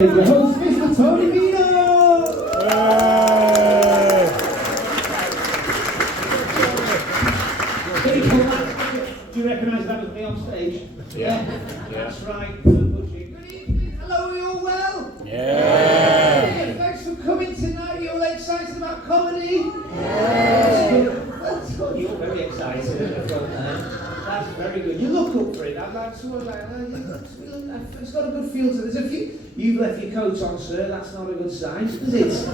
The host, Mr. Tony Vino! Do you recognise that was me on stage? Yeah. That's right. Good evening. Hello, are you all well? Yeah. Thanks for coming tonight. You all excited about comedy? Yeah. That's good. You're very excited. That's very good. You look up for it. I'd like someone like it's got a good feel to it. There's a few. You've left your coat on, sir. That's not a good sign, is it?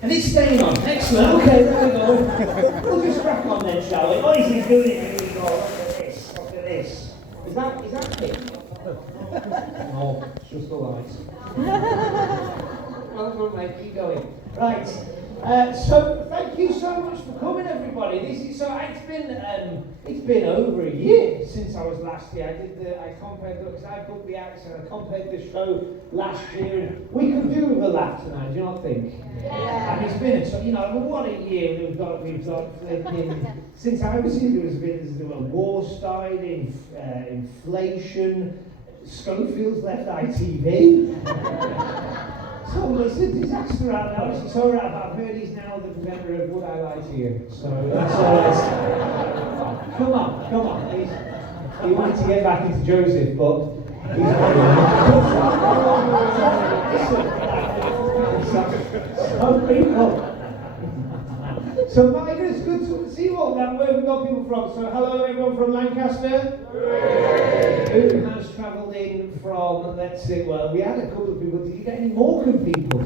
And it's staying on. Excellent. Okay, there we go. We'll just crack on then, shall we? Oh, he's doing it. Here we go. Look at this. Look at this. Is that it? No, it's just the lights. Well done, mate. Keep going. Right. So thank you so much for coming, everybody. It's been over a year since I was last year. I compared because I booked the acts and I compared the show last year, and we could do with a laugh tonight. Do you not think? Yeah. And it's been what a year we've got flipping. Since I was here, there's been a war started, inflation. Schofield's left ITV. So it's a disaster out now. It's all right. I've heard he's now the presenter of Would I Lie to You? So that's all. Come on. He wanted to get back into Joseph, but he's So Mike, it's good to see you all now. Where have we got people from? So hello everyone from Lancaster. Who has travelled in from, let's see, well, we had a couple of people. Did you get any Morecambe people?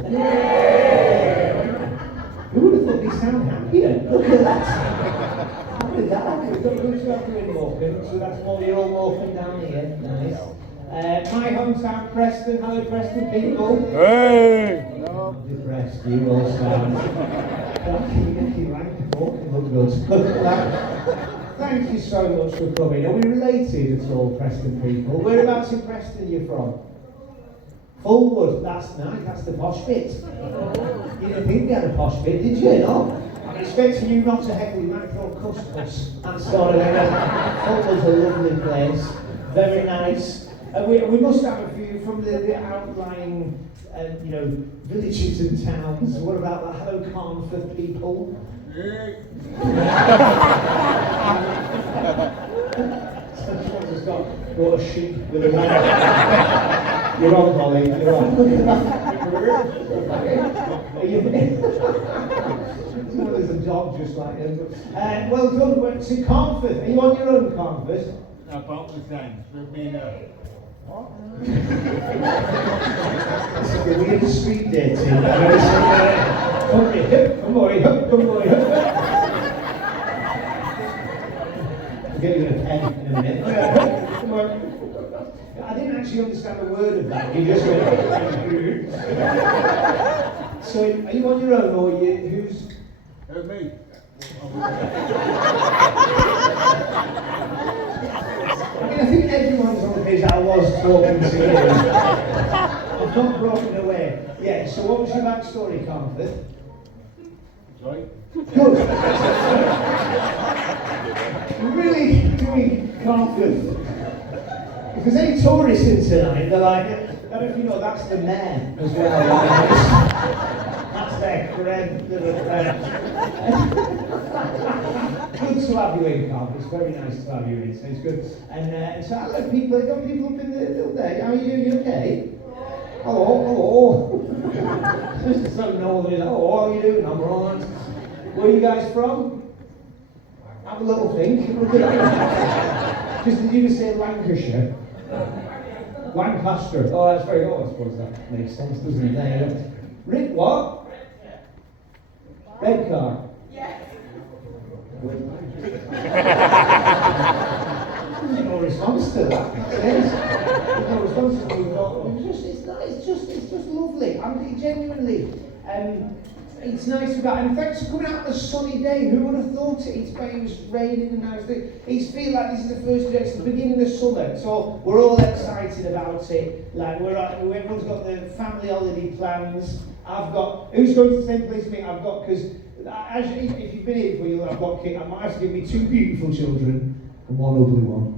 Who would have thought they sound happier? Look at that. How did that happen? We've got good stuff in Morecambe, so that's more your old Morecambe down here. Nice. My hometown, Preston. Hello, Preston people. Hey! No. I'm depressed, you all sound. Thank you so much for coming. Are we related at all, Preston people? Whereabouts in Preston are you from? Fullwood, that's nice, that's the posh bit. You didn't think we had a posh bit, did you? No? I'm expecting you not to heckle, you might throw couscous. That's sort of Fullwood's a lovely place, very nice. We must have a few from the outlying villages and towns. What about the Hello Carnforth people? Someone's just got a sheep with a man. You're on, Holly, you're on. There's a dog just like him. Well done, to Carnforth. Are you on your own, Carnforth? About the same. We've been What? It's a weird speed dating. Come on. I'll get you a pen in a minute. Come on. I didn't actually understand a word of that. You just went. So, are you on your own, or who's? me. I think everyone's on the page that I was talking to you. I've not broken away. Yeah, so what was your backstory, Carnforth? Sorry? Good. Really doing Carnforth. If there's any tourists in tonight, they're like, I don't know if you know, that's the mayor as well. That's their friend, little friend. Good to have you in, Carnforth. It's very nice to have you in, so it's good. And so I let people, I've got people up in the little day. How are you doing? You okay? Hello. Just so northern. Hello, how are you doing? I'm alright. Where are you guys from? Have a little think. Did you just say Lancashire? Lancaster. Oh, that's very good. I suppose that makes sense, doesn't it? There you go. Rick, what? Red car. Yes. There's no response to that. There's no response to that. It's just lovely. I mean, genuinely, it's nice to that. And thanks for coming out on a sunny day. Who would have thought it? It was raining and nice. It's feel like this is the first day. It's the beginning of summer, so we're all excited about it. Like everyone's got their family holiday plans. I've got. Who's going to the same place as me? I've got because. Actually, if you've been here before, I've got kids. I might have to give me two beautiful children And one ugly one.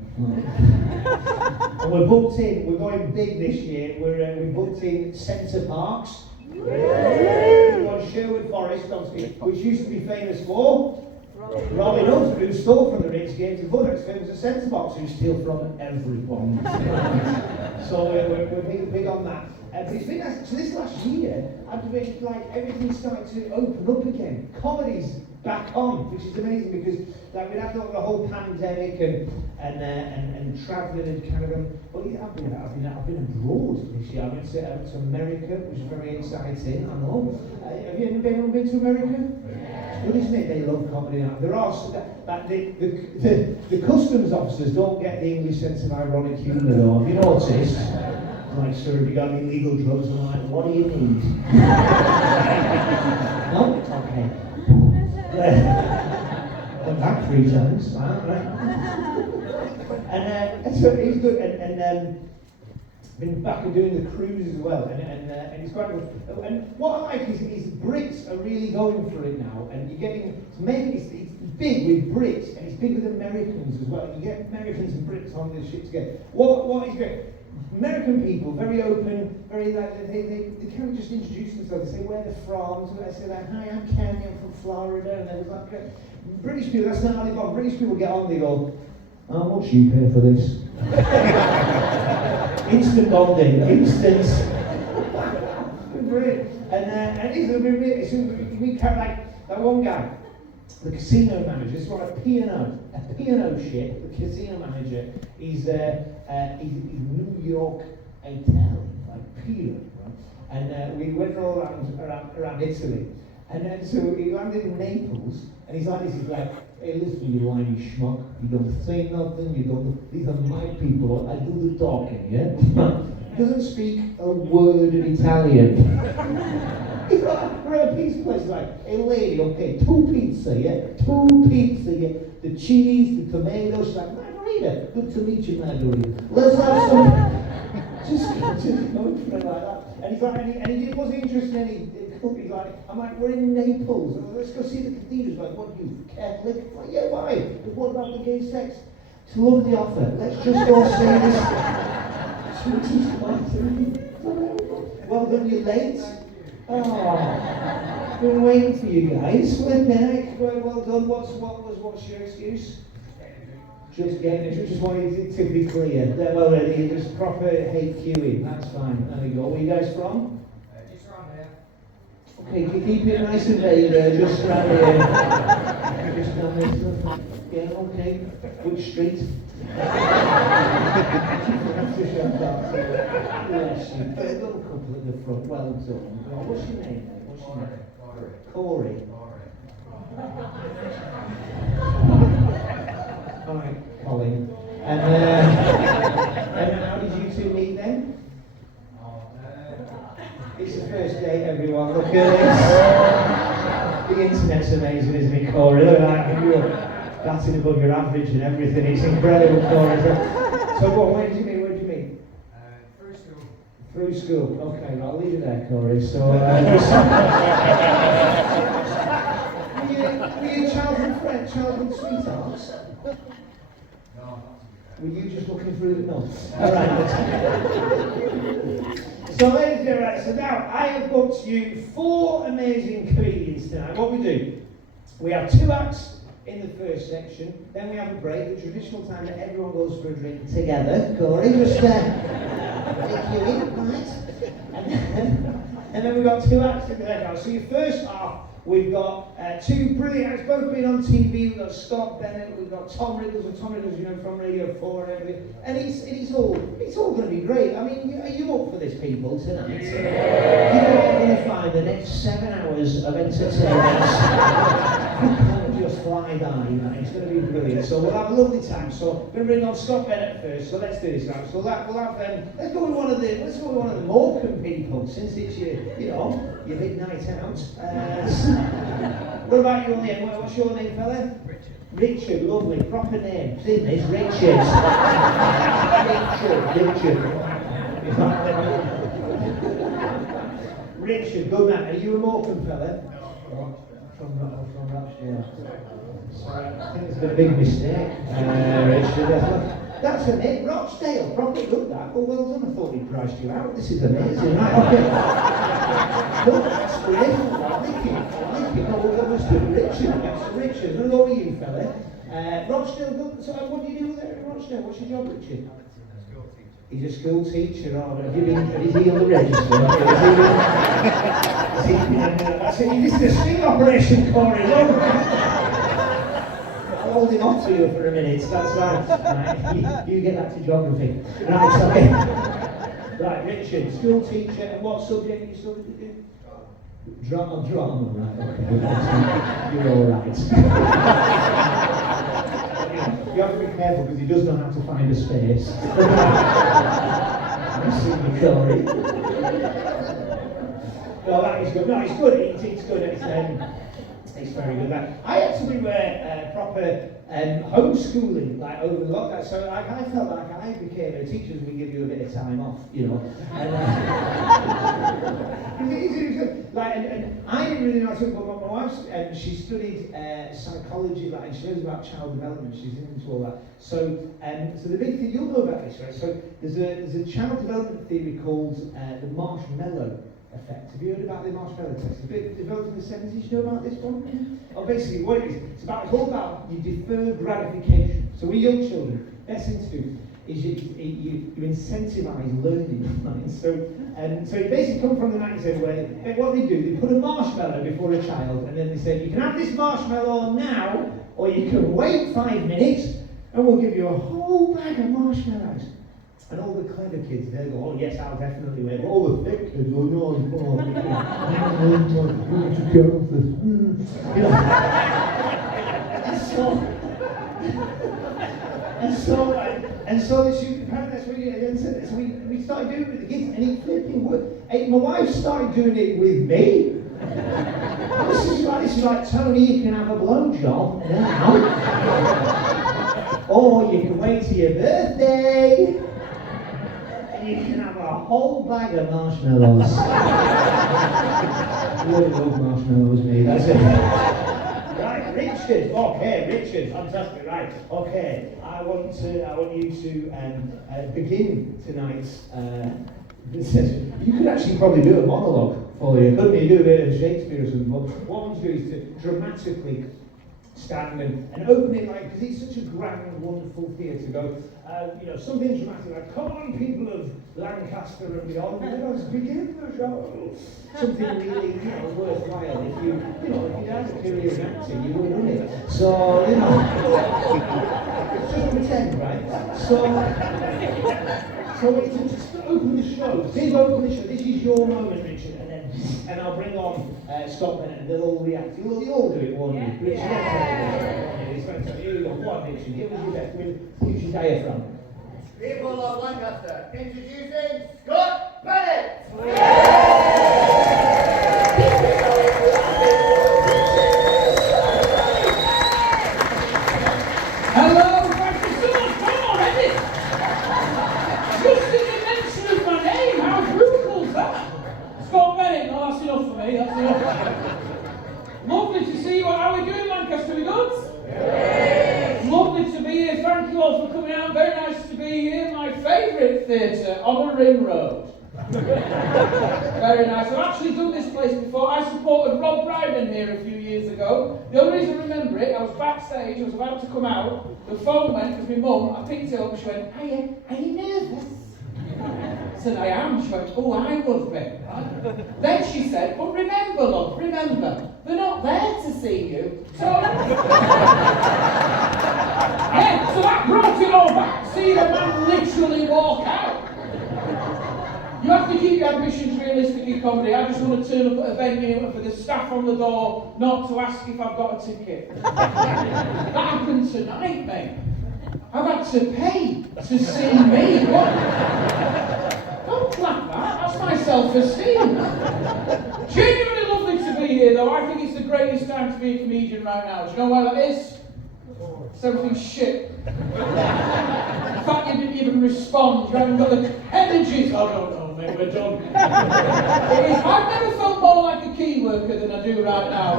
And we're booked in, we're going big this year, we booked in Centre Parks. We've got Sherwood Forest, obviously, which used to be famous for Robin Hood, who stole from the rich, gave to Bullocks, famous as Centre Parks, who steal from everyone. So we're big on that. But it's been nice. So this last year, I've been like everything's starting to open up again. Comedy's back on, which is amazing because like we had the whole pandemic and travelling and kind of. But yeah, I've been abroad this year. I went to America, which is very exciting. I know. Have you ever been to America? Yeah. Good, isn't it? They love comedy now. There are the customs officers don't get the English sense of ironic humour though. Have you noticed? Like, sir, have you got any illegal drugs? I'm like, what do you need? No? Okay. Went back 3 times. Right. And so it's good. And been back and doing the cruise as well. And it's quite good. And what I like is Brits are really going for it now. And you're getting, it's big with Brits, and it's big with Americans as well. You get Americans and Brits on this ship together. What is great? American people, very open, very like they kind of just introduce themselves. They say where they're from. So I say like, hi, I'm Kenny, I'm from Florida, and they was like, British people. That's not how they go. British people get on. They go, how much you pay for this? Instant bonding, instant. Brilliant. And we kind of like that one guy. The casino manager, this is what a P&O ship, the casino manager, he's New York Italian, like Peter, right? And we went all around Italy. And then so he landed in Naples, and he's like this, he's like, hey listen, you whiny schmuck, you don't say nothing, these are my people, I do the talking, yeah? He doesn't speak a word of Italian. We're at a pizza place, like, hey lady, okay, 2 pizza, yeah? 2 pizza, yeah? The cheese, the tomatoes, she's like, Margarita, good to meet you, Margarita. Let's have some, just going for it like that. And he's like, and he wasn't interested in any companies like, I'm like, we're in Naples, let's go see the cathedrals. Like, what, you Catholic? Like, yeah, why? But what about the gay sex? It's a lovely offer, let's just go see this. Well done, you're late. Oh, been waiting for you guys. Flipping heck, well done. What's your excuse? Just getting it. Just wanted it to be clear. Well, there's proper hate queuing. That's fine. There we go. Where are you guys from? Just around here. Okay, keep it nice and vague. Just around here. Just down this. Yeah, okay. Which street? Bless you. A little couple at the front. Well done. What's your name, mate? What's your name? Corey. Alright, Colin. And how did you two meet then? It's the first date, everyone. Look at this. The internet's amazing, isn't it, Corey? Look at that. You're batting above your average and everything. It's incredible, Corey. So what, where did you meet? Through school. Okay, I'll leave it there, Corey. So, were you childhood sweethearts? No. Were you just looking through the... No. All right. So, ladies and gentlemen, so now I have booked you 4 amazing comedians tonight. What we do, we have 2 acts in the first section, then we have a break, the traditional time that everyone goes for a drink together. Corey, just take you in, right? And then we've got 2 acts in the second half. So your first half, we've got 2 brilliant acts, both been on TV. We've got Scott Bennett, we've got Tom Riddles, and Tom Riddles, you know, from Radio 4 and everything. And it's all going to be great. I mean, are you up for this, people, tonight? Yeah. You're all going to find the next 7 hours of entertainment. Just fly by, man. It's going to be brilliant. So we'll have a lovely time. So we're going to bring on Scott Bennett first. So let's do this now. So we'll have let's go with one of the Morecambe people, since it's your big night out. What about you on the end? What's your name, fella? Richard, lovely, proper name. See this, Richard. Richard, good man. Are you a Morecambe fella? No. From Rochdale. Sorry, I think there's been a big mistake. Richard, that's a name, Rochdale. Probably good that. Well done. I thought we priced you out. This is amazing. Right, okay. Look, that's great. I like it. Oh, well, that must be Richard. That's Richard. Hello, you fella. Rochdale, good. So, what do you do there in Rochdale? What's your job, Richard? He's a school teacher, or is he on the register? This is a sting operation, Corey. I'll hold him on to you for a minute, that's right. You get back to geography. Right, okay. Right, Richard, school teacher, and what subject you studied? Drama, right, okay. You're alright. You have to be careful because he does know how to find a space. I see you, Corey. No, that is good. No, it's good. It's good. It's very good. I actually were proper homeschooling like over the lockdown, so I felt like I became a teacher. We give you a bit of time off, you know. And, and I didn't really know how to, but my wife, she studied psychology, and she knows about child development. She's into all that. So, so the big thing you'll know about this, right? So there's a child development theory called the marshmallow effect. Have you heard about the marshmallow test? It's been developed in the 70s. You know about this one? Yeah. Oh, basically, what it is, it's all about you defer gratification. So with young children, best thing to do is you incentivize learning. Right? So you basically come from the 90s where what they do, they put a marshmallow before a child, and then they say, you can have this marshmallow now, or you can wait 5 minutes, and we'll give you a whole bag of marshmallows. And all the clever kids, they go, oh yes, I'll definitely wait. But all the thick kids, oh no, you know. And so this that's what so we started doing it with the kids, and it flipping worked. My wife started doing it with me. This is like Tony, you can have a blowjob now, or you can wait till your birthday. You can have a whole bag of marshmallows. Really love marshmallows, me. That's it. Right, Richard. Okay, Richard. Fantastic. Right. Okay. I want you to begin tonight's session. You could actually probably do a monologue for you, couldn't you? Do a bit of Shakespeare or something. But what I want to do is to dramatically stand and open it because it's such a grand, wonderful theatre to go, something dramatic like, come on, people of Lancaster and beyond, let us begin the show. Something really, worthwhile. If you had a career in acting, you would have done it. So, just pretend, right? So it's just to open the show. Please open the show. This is your moment, Richard. And I'll bring on Scott Bennett, and they'll all react. You'll all do it, won't you? Richard, it's fantastic. Here we go. Go on, Richard. Give us your best. Use your diaphragm. People of Lancaster, introducing Scott Bennett! Hello, thank you so much. Come on, Eddie. Just in the mention of my name, how brutal is that? Scott Bennett, no, that's enough for me, that's enough. Lovely to see you. How are we doing, Lancaster? We good? Yes. Lovely to be here. Thank you all for coming out. Very nice to be here. My favourite theatre on the Ring Road. Very nice. I've actually done this place before. I supported Rob Brydon here a few years ago. The only reason I remember it, I was backstage, I was about to come out. The phone went because my mum, I picked it up, she went, are you nervous? I said, I am. She went, oh, I would be. Right? Then she said, but remember, love, remember, they're not there to see you. So, yeah, so that brought it all back. Seeing a man literally walk out. You have to keep your ambitions realistic in comedy. I just want to turn up at a venue and for the staff on the door not to ask if I've got a ticket. That happened tonight, mate. I've had to pay to see me. What? Don't clap that. That's my self-esteem. Genuinely lovely to be here, though. I think it's the greatest time to be a comedian right now. Do you know why that is? It's everything's shit. The fact you didn't even respond, you haven't got the energies. I don't know, mate. when we're done. I've never felt more like a key worker than I do right now.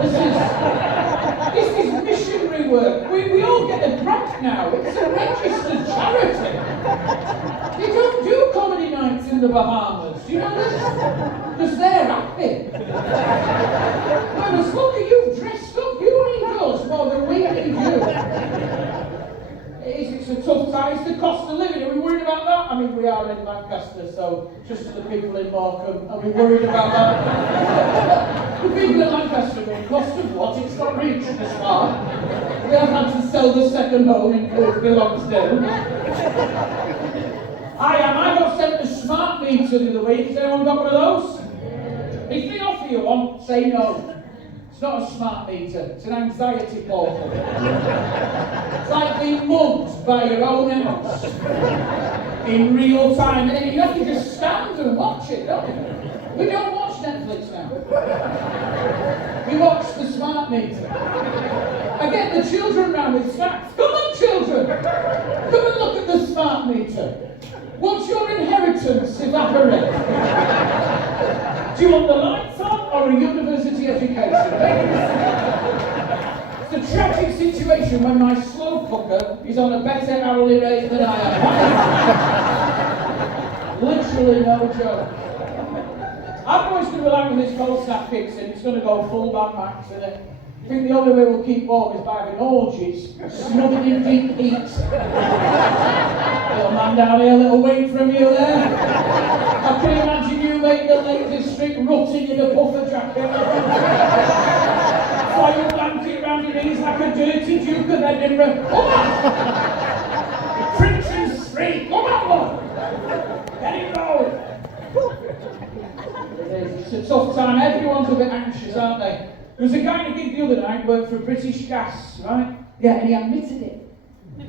This is missionary work. We all get a grant now. It's a registered charity. They don't do comedy nights in the Bahamas. You know this? Because they're happy. Whereas look at you dressed up. You need us more than we need you. It's a tough time. It's the cost of living. Are we worried about that? I mean, we are in Lancaster, so just to the people in Morecambe, are we worried about that? The people in Lancaster go, cost of what? It's not reached this far. We have had to sell the second home in Longsdale. I got sent a smart meter the other week. Has anyone got one of those? If they offer you one, say no. It's not a smart meter, it's an anxiety portal. It's like being mugged by your own house in real time, and you have to just stand and watch it, don't you? We don't watch Netflix now. We watch the smart meter. I get the children round with snacks. Come on, children! Come and look at the smart meter. What's your inheritance evaporate? Do you want the lights on or a university education? It's a tragic situation when my slow cooker is on a better hourly rate than I am. Literally no joke. I'm always going to be like when this cold snap kicks in, it's going to go full Mad Max, and I think the only way we'll keep warm is by having orgies, smothered in deep heat. Little man down here, a little wink from you there. I can imagine you making the Lake District rutting in a puffer jacket. Fly your blanket around your knees like a dirty Duke of Edinburgh. Come on! French and straight, come on, love! Get it rolling! It's a tough time, everyone's a bit anxious, aren't they? There was a guy in a gig the other night who worked for British Gas, right? Yeah, and he admitted it. I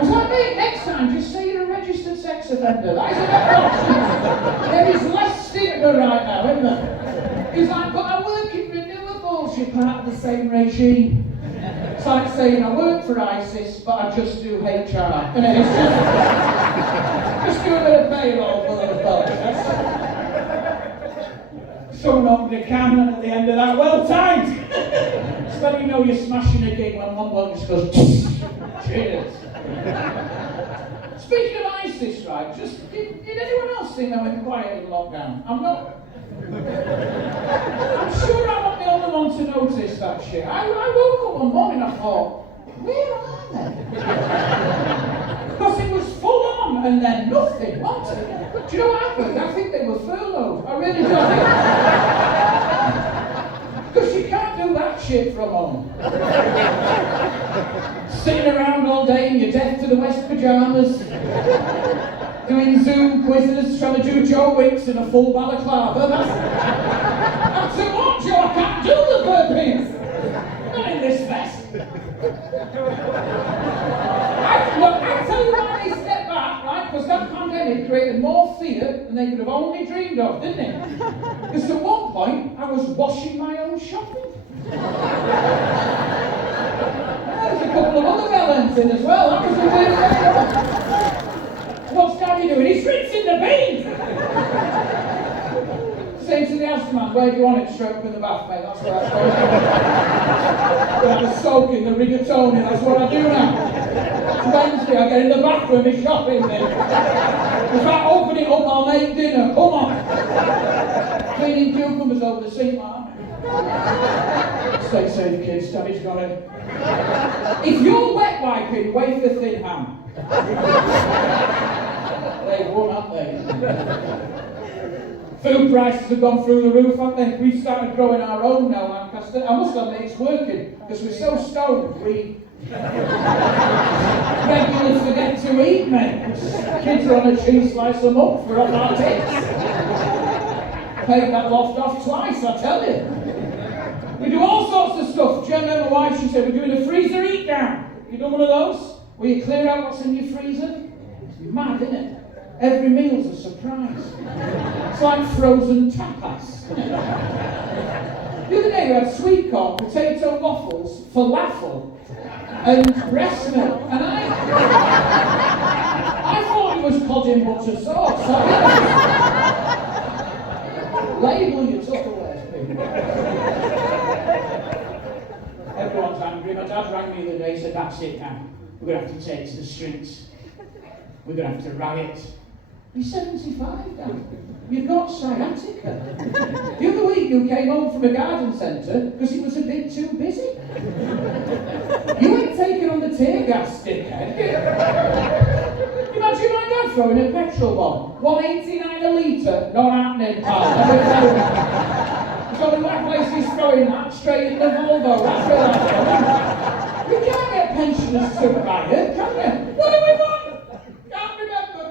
was like, mate, next time just say you're a registered sex offender. That is a better option. There is less stigma right now, isn't there? He's like, but I work in renewables, you're part of the same regime. It's like saying I work for ISIS, but I just do HR. And it's just do a bit of payroll for those fellas. Someone opened a can and at the end of that, well timed! It's when you know you're smashing a gig when one bloke just goes, cheers. Speaking of ISIS, right, just, did anyone else think they went quiet in lockdown? I'm sure I'm not the only one to notice that shit. I woke up one morning and I thought, where are they? Because it was full on and then nothing, wasn't it? Do you know what happened? I think they were furloughed. I really do. Because you can't do that shit from home. Sitting around all day in your Death to the West pyjamas, doing Zoom quizzes, trying to do Joe Wicks in a full balaclava. That's too much, Joe. I can't do the burpees. Not in this vest. I tell you why they stepped back, right? Because that pandemic created more fear than they could have only dreamed of, didn't it? Because at one point, I was washing my own shopping. There's a couple of other melons in as well. That was a weird thing. What's Daddy doing? He's rinsing the beans! Saying to the astronaut, where do you want it? Straight up in the bath, mate. That's what I was soaking the rigatoni. That's what I do now. Wednesday, I get in the bathroom and shopping then. If I open it up, I'll make dinner. Come on. Cleaning cucumbers over the sink, man. Stay safe, kids. Daddy's got it. If you're wet wiping, wait for thin ham. They've won, haven't they? Food prices have gone through the roof, haven't they? We've started growing our own now, Lancaster. I must admit it's working, because we're so stoned, we regularly forget to eat, mate. Kids are on a cheese slice a month for all our tits. Paid that loft off twice, I tell you. We do all sorts of stuff. Gemma, my wife, she said, we're doing a freezer eat down. You done one of those? Where you clear out what's in your freezer? It's mad, isn't it? Every meal's a surprise. It's like frozen tapas. The other day we had sweet corn, potato waffles, falafel, and breast milk. And I thought it was cod in butter sauce. Label your Tupperwares, people. Everyone's angry. My dad rang me the other day and said, that's it now. We're going to have to take to the streets. We're going to have to riot. You're 75 now. You've got sciatica. The other week you came home from a garden centre because it was a bit too busy. You ain't taken on the tear gas, dickhead. Imagine my dad throwing a petrol bomb. 1.89 a litre, not happening, pal. There's only one place he's throwing that, straight in the Volvo. That's where that's going. You can't get pensioners to riot, can you? What do we want? Can't remember.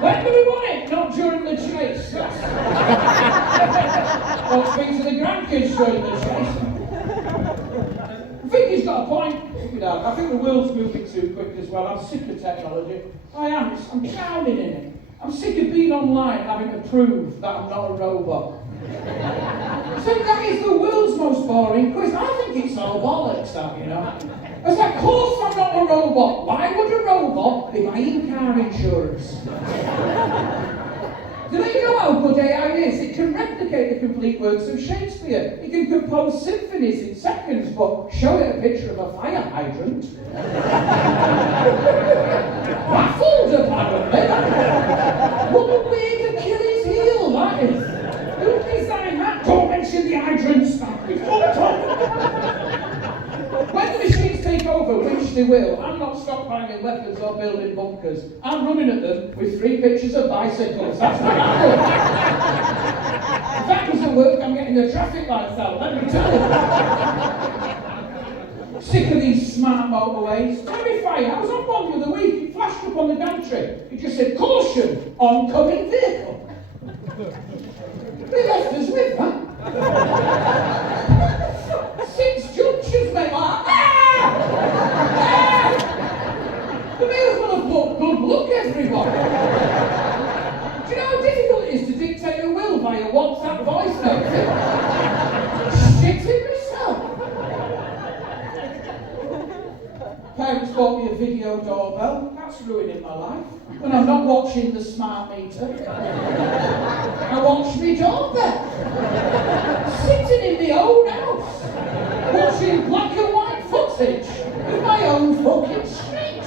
When do we want it? Not during the chase. Or speak to the grandkids during the chase. I think he's got a point. I think the world's moving too quick as well. I'm sick of technology. I am. I'm drowning in it. I'm sick of being online having to prove that I'm not a robot. So that is the world's most boring quiz. I think it's all bollocks, that, you know. It's like, of course I'm not a robot. Why would a robot be buying car insurance? Do they know how good AI is? It can replicate the complete works of Shakespeare. It can compose symphonies in seconds, but show it a picture of a fire hydrant. Baffled, apparently. What a way to kill his heel, that is. Who designed that? Don't mention the hydrants. When the machines take over, which they will, I'm not stockpiling weapons or building bunkers. I'm running at them with 3 pictures of bicycles. That's what I do. If that doesn't work, I'm getting the traffic lights out, let me tell you. Sick of these smart motorways. Terrifying. I was on one the other week. It flashed up on the gantry. It just said, caution, oncoming vehicle. They left us with that. 6 junctions, mate. The mayor's going to put good luck, everyone. Do you know how difficult it is to dictate a will via WhatsApp voice note? Shitting myself. Parents bought me a video doorbell. That's ruining my life. When I'm not watching the smart meter, I watch me doorbell. Sitting in my own house, watching black and white footage of my own fucking street.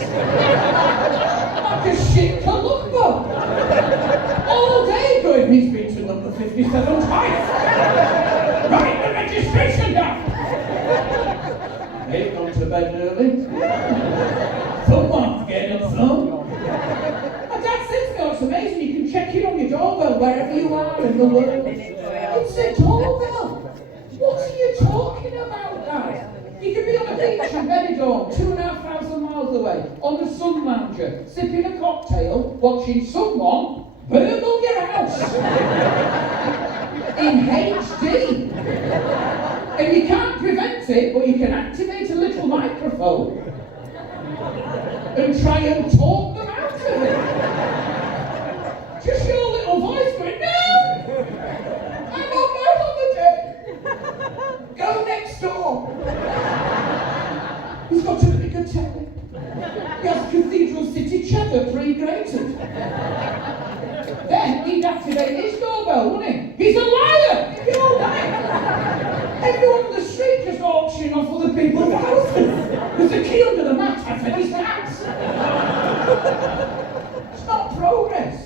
Like a shit Columbo. All day going, he's been to number 57 twice. Write the registration down. They've gone to bed early. Someone's getting some. My dad says to me, it's amazing, you can check in on your doorbell wherever you are in the world. It's a doorbell. What are you talking about, Dad? You could be on a beach in Benidorm, 2,500 miles away, on a sun lounger, sipping a cocktail, watching someone burgle your house in HD. And you can't prevent it, but you can activate a little microphone and try and talk them out of it. Just your little voice going, no! I'm on my holiday! Go next door! He's got a bigger telly. He has Cathedral City cheddar pre-grated. Then he'd activate his doorbell, wouldn't he? He's a liar! You're right! Everyone on the street just auctioning off other people's houses. There's a key under the mat, I said his house. It's not progress.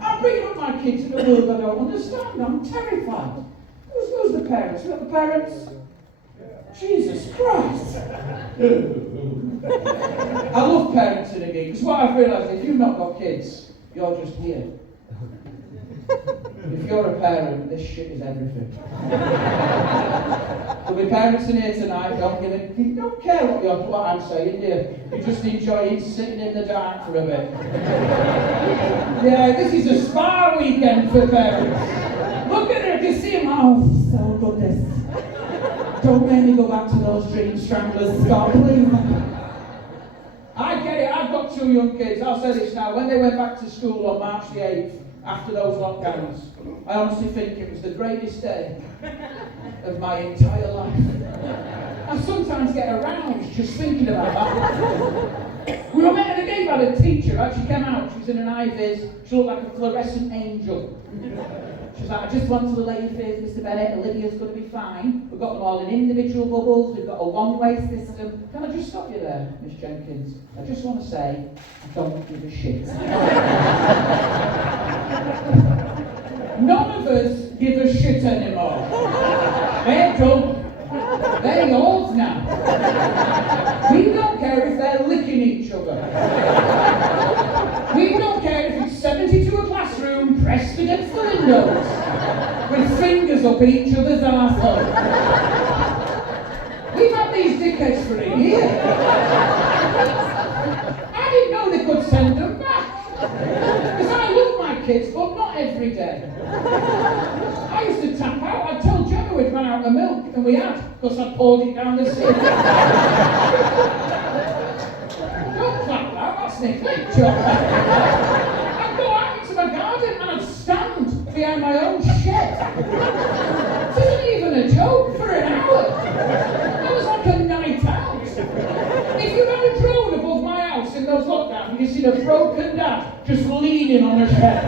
I'm bringing up my kids in a world I don't understand. I'm terrified. Who's the parents? Who are the parents? Jesus Christ! I love parenting again, because what I've realised, if you've not got kids, you're just here. If you're a parent, this shit is everything. There'll be parents in here tonight, you don't care what I'm saying, do you? You're just enjoying sitting in the dark for a bit. Yeah, this is a spa weekend for parents. Look at her, you can see him. Oh, so goodness. Don't make me go back to those dream stranglers, Scott, please. I get it, I've got 2 young kids. I'll say this now. When they went back to school on March the 8th, after those lockdowns, I honestly think it was the greatest day of my entire life. I sometimes get aroused just thinking about that. We were met at a game had a teacher, right? She came out, she was in an eye-vis, she looked like a fluorescent angel. She was like, I just want to lay your face, Mr. Bennett, Olivia's going to be fine. We've got them all in individual bubbles, we've got a one-way system. Can I just stop you there, Miss Jenkins? I just want to say, I don't give a shit. None of us give a shit anymore. They're done. They're old now. We don't care if they're licking each other. We don't care if it's 70 to a classroom pressed against the windows with fingers up each other's arsehole. We've had these dickheads for a year. I didn't know they could send them back. Because I love my kids, but not every day. I used to tap out. I'd tell Gemma we'd run out of milk, and we had, because I poured it down the sink. Don't clap that, that's neglect, John. I'd go out into my garden and I'd stand behind my own shed. This isn't even a joke, for an hour. That was like a night out. If you had a drone above my house in those lockdowns, you'd see a broken dad just leaning on a shed.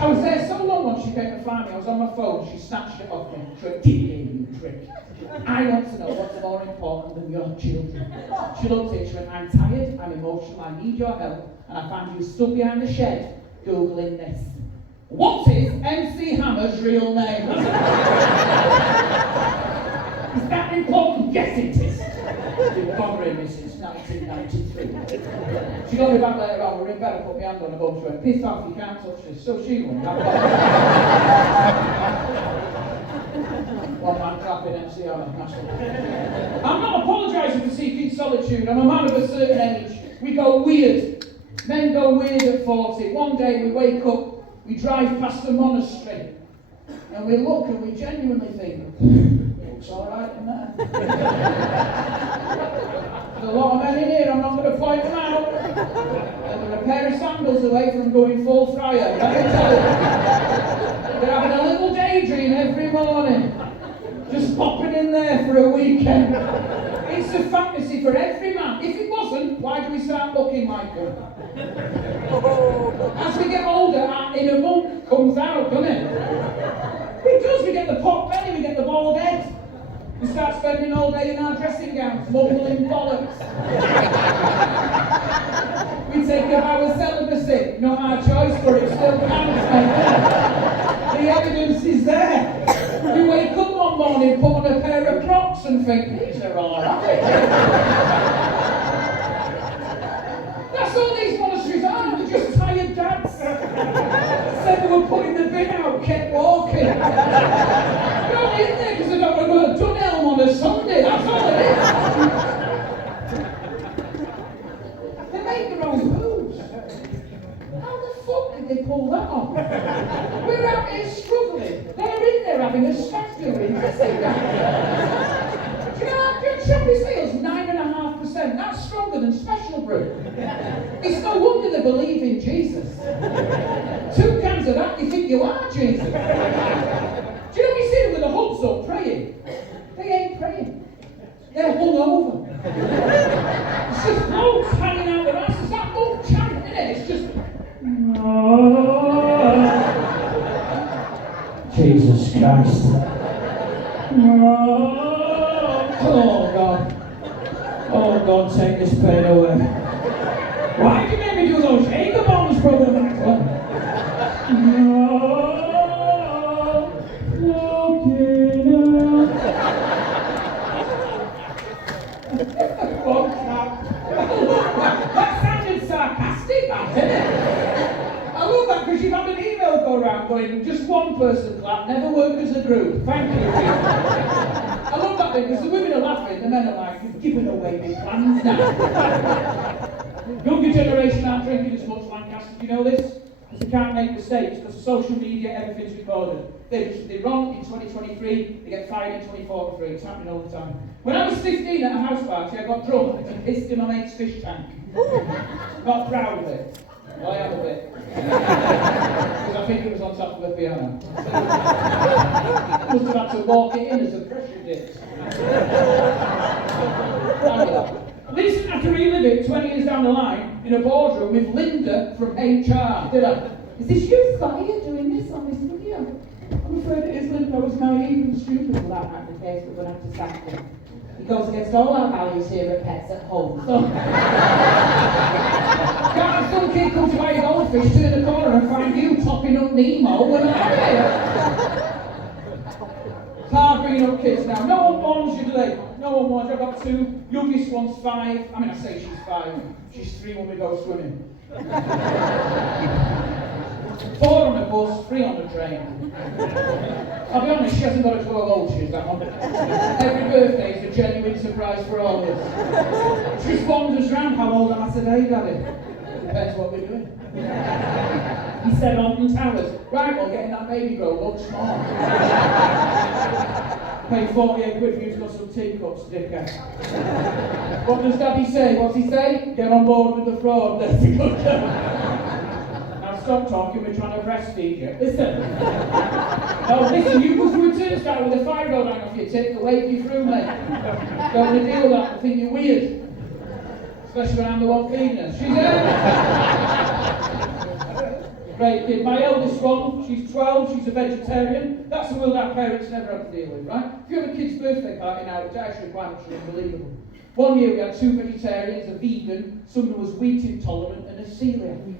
I was there so long once she came to find me, I was on my phone, she snatched it off me. She went, "Get in, you prick. I want to know what's more important than your children." She looked at it, she went, "I'm tired, I'm emotional, I need your help, and I find you stood behind the shed, Googling this. What is MC Hammer's real name?" Is that important? Yes, it is. Been bothering me since 1993. She got me back later on, we were in bed, I put my hand on her bum, she went, "Piss off, you can't touch this." So she won. One man trapping MC Hammer. I'm not apologising for seeking solitude. I'm a man of a certain age. We go weird. Men go weird at 40. One day we wake up, we drive past a monastery, and we look and we genuinely think, looks alright in there. There's a lot of men in here, I'm not going to point them out. And they're a pair of sandals away from going full fryer, let me tell you. They're having a little daydream every morning. Just popping in there for a weekend. It's a fantasy for every man. If it wasn't, why do we start looking like them? As we get older, our inner monk comes out, doesn't it? It does. We get the pot belly, we get the bald head. We start spending all day in our dressing gowns, mumbling bollocks. We take up our celibacy, not our choice, but it still counts, mate. The evidence is there. We wake up one morning, put on a pair of Crocs and think, these are alright. That's all these monasteries are, they're just tired dads. Said they were putting the bin out, kept walking. They're only in there because they don't want to go to Dunelm on a Sunday, that's all it is. They make their own booze. How the fuck did they pull that off? We're out here struggling. They're in there having a snack doing dressing gowns. Do you know how Chappie Sales 9.5%? That's stronger than Special Brew. It's no wonder they believe in Jesus. 2 cans of that, you think you are Jesus. Do you know we see them with the hoods up praying? They ain't praying. They're hungover. It's just blokes hanging out their asses. That monk chant, isn't it? It's just... Jesus Christ. Oh God. Oh God, take this pain away. Why did you make me do those Jager bombs, brother? That sounded sarcastic, that, didn't it? I love that because you've had an email go around going, just one person clap, never work as a group. Thank you. I love that bit because the women are laughing, the men are like, you've given away my plans now. Younger generation aren't drinking as much Lancaster, do you know this? Because they can't make mistakes, because of social media, everything's recorded. They're wrong in 2023, they get fired in 2043, it's happening all the time. When I was 15 at a house party, I got drunk and pissed in my mate's fish tank. Not proud of it. Well, I am a bit. Because I think it was on top of a piano. Must have had to walk it in as a pressure dip. At least I didn't have to relive it 20 years down the line in a boardroom with Linda from HR, did I? Is this you, Scotty? You're doing this on this video? I'm afraid it is, Linda. I was naive and stupid. Well, that might be the case, we're going to have to sack him. He goes against all our values here at Pets at Home. So, can't have some kid come to buy a goldfish, turn the corner and find you topping up Nemo when I'm here. It's hard bringing up kids now. No one warns you, do they? No one warns you. I've got two. Youngest one's 5. I mean, I say she's 5. She's 3 when we go swimming. 4 on the bus, 3 on the train. I'll be honest, she hasn't got a clue how old she is, that one. Every birthday is a genuine surprise for all of us. She just wanders round, how old am I today, Daddy? Depends what we're doing. He said on towers. Right, well, getting that baby grow looks small. Pay 48 quid for you to got some teacups, dickhead. What does Daddy say? What's he say? Get on board with the fraud. That's a good Now stop talking, we're trying to breastfeed you. Listen. No, listen, you go through a turnstile with a fire road hang off your tip to wave you through, mate. Don't want to deal with that, I think you're weird. Especially when I'm the one feeding her. She's great kid. My eldest one, she's 12, she's a vegetarian. That's a world our parents never had to deal with, right? If you have a kid's birthday party now, it's actually quite unbelievable. One year we had 2 vegetarians, a vegan, someone who was wheat intolerant, and a celiac.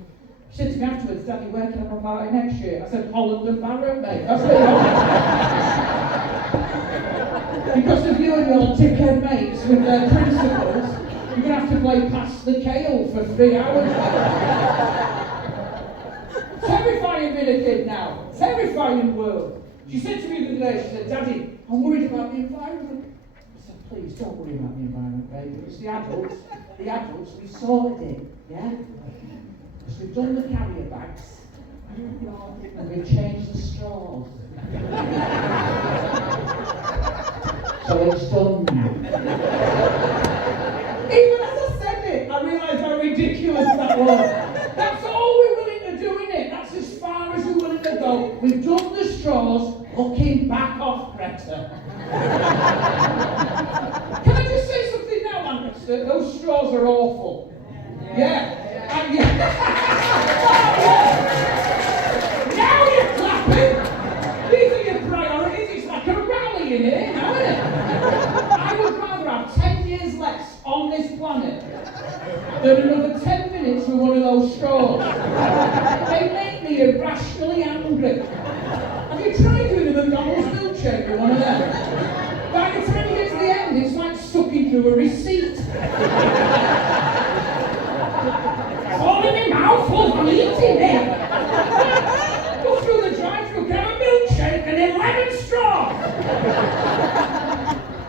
She said to me afterwards, Daddy, where can I have a party next year? I said, Holland and Barrett, mate. That's what you want. Because of you and your dickhead mates with their principles, you're going to have to play Pass the Kale for 3 hours. Terrifying being a kid now. Terrifying world. She said to me the other day, she said, Daddy, I'm worried about the environment. I said, please don't worry about the environment, baby. It's the adults, we sorted it, yeah? Because we've done the carrier bags, and we've changed the straws. So it's done now. Even as I said it, I realised how ridiculous that was. That's all we're willing to do, innit? That's as far as we're willing to go. We've done the straws, looking back off, Greta. Can I just say something now, Lancaster? Those straws are awful. Yeah. Now you're clapping! These are your priorities. It's like a rally in here, now, isn't it? I would rather have 10 years less on this planet than another 10 minutes with one of those straws. They make me irrationally angry. Have you tried doing a McDonald's milkshake with one of them? By the time you get to the end, it's like sucking through a receipt. All in my mouth, full of eating it. Go through the drive-thru, get a milkshake and 11 straws.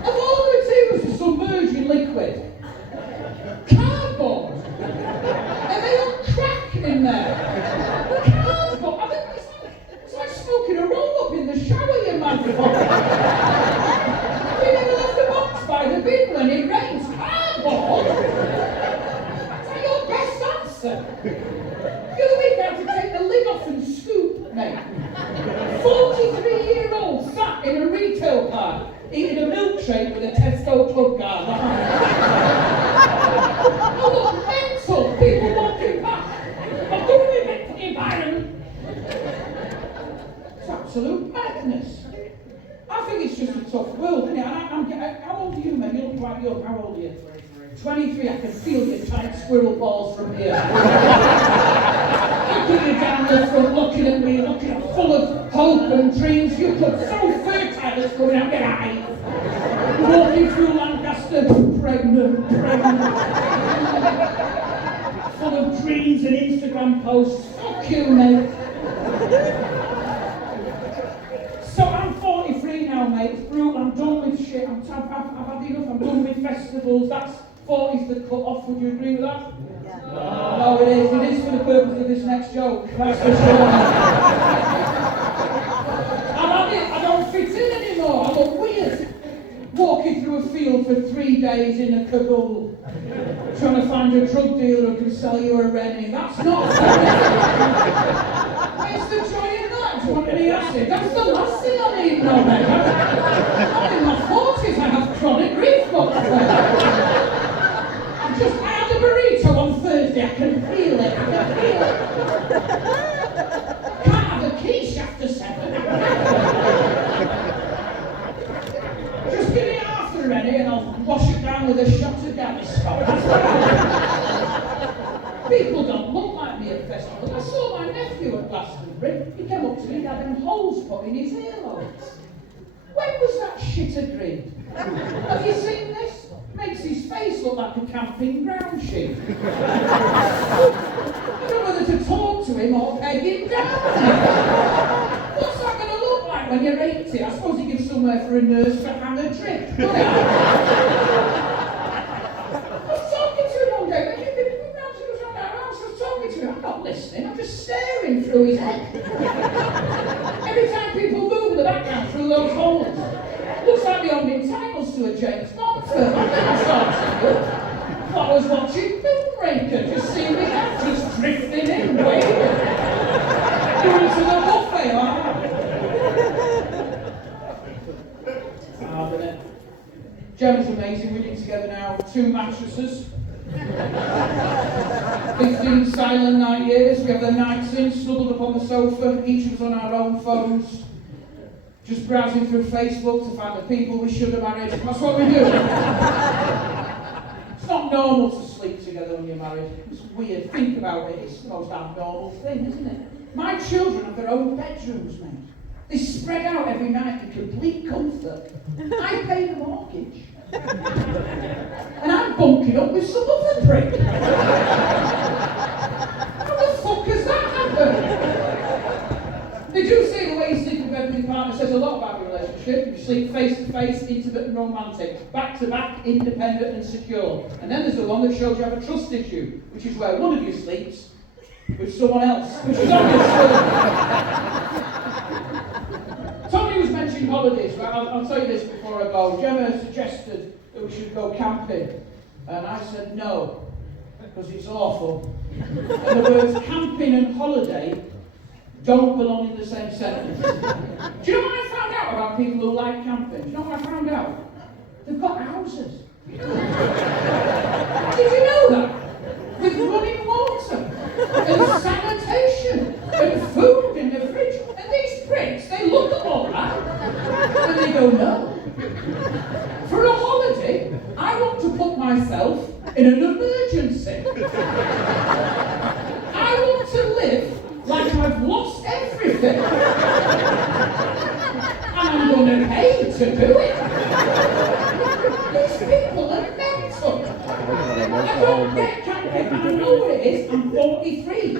Of all the materials to submerge in liquid, cardboard. Are they on crack in there? Cardboard. I mean, it's like smoking a roll-up in the shower, you motherfucker. Have you never left a box by the bin when it rains? Cardboard? The other week I had to take the lid off and scoop, mate. 43-year-old sat in a retail park eating a milkshake with a Tesco club card. I look mental, people walking past. I'm going with it for the environment. It's absolute madness. I think it's just a tough world, isn't it? How old are you, mate? You look quite young. How old are you? 23, I can feel your tight squirrel balls from here. Looking you down the front, looking at me, full of hope and dreams. You look so fertile, it's coming out your eyes. Walking through Lancaster, pregnant. Full of dreams and Instagram posts. Fuck you, mate. So I'm 43 now, mate. It's brutal. I'm done with shit. I've had enough. I'm done with festivals. That's 40's the cut off. Would you agree with that? Yeah. No, it is. It is for the purpose of this next joke. That's for sure. I don't fit in anymore. I look weird. Walking through a field for 3 days in a cagoule, trying to find a drug dealer who can sell you a Rennie. That's not fun. Where's the joy in that? Do you want any acid? That's the last thing I need, no, mate. I'm in my 40s. I have chronic grief. nephew at Glastonbury, he came up to me, he had them holes put in his earlobes. When was that shit agreed? Have you seen this? Makes his face look like a camping ground sheet. I don't know whether to talk to him or peg him down. What's that going to look like when you're 80? I suppose he gives somewhere for a nurse to hang a drip, doesn't it? I was talking to him one day, when he was around our house, I was talking to him, I'm not listening, I'm just staring through his head. Every time people move in the background through those holes, looks like the only entitles to a James Bond film. I thought I was watching Moonraker, just seeing the actors drifting in, waving. Going to the buffet, but Gemma's amazing, we've been together now 2 mattresses. 15 silent night years, we have the nights in, snuggled up on the sofa, each of us on our own phones. Just browsing through Facebook to find the people we should have married. That's what we do. It's not normal to sleep together when you're married. It's weird. Think about it. It's the most abnormal thing, isn't it? My children have their own bedrooms, mate. They spread out every night in complete comfort. I pay the mortgage. And I'm bunking up with some other prick. How the fuck has that happened? They do say the way you sleep in bed with your partner says a lot about your relationship. You sleep face to face, intimate and romantic, back to back, independent and secure. And then there's the one that shows you have a trust issue, which is where one of you sleeps with someone else, which is obviously. Tommy was mentioning holidays, but I'll tell you this before I go. Gemma suggested that we should go camping, and I said no, because it's awful. And the words camping and holiday don't belong in the same sentence. Do you know what I found out about people who like camping? Do you know what I found out? They've got houses. Did you know that? With running water, and sanitation, and food in the fridge. And these pricks, they look at all that, and they go, no. For a holiday, I want to put myself in an emergency. I want to live like I've lost everything. And I'm going to pay to do it. These people are mental. I don't get camping, and I know what it is. I'm 43.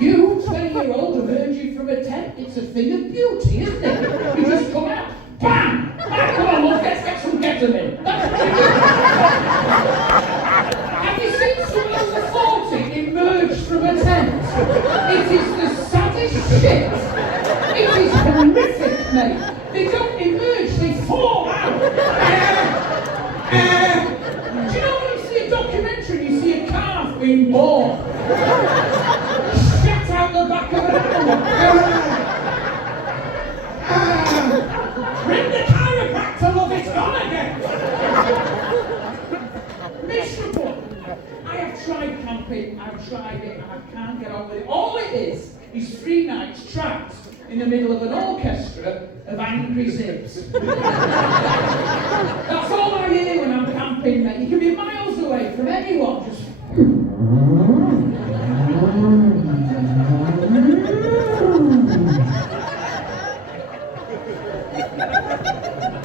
You, 20-year-old, emerging from a tent, it's a thing of beauty, isn't it? You just come out, bam! Ah, come on, love, let's get some ketamine. That's what you do. Have you seen someone under 40 emerge from a tent? It is the saddest shit. It is horrific, mate. They don't emerge, they fall out. Do you know when you see a documentary and you see a calf being born? Shat out the back of an animal. Bring the chiropractor, love, it's gone again. Miserable. I have tried camping, I've tried it, and I can't get on with it. All it is 3 nights trapped in the middle of an orchestra of angry zips. That's all I hear when I'm camping, mate. You can be miles away from anyone, just...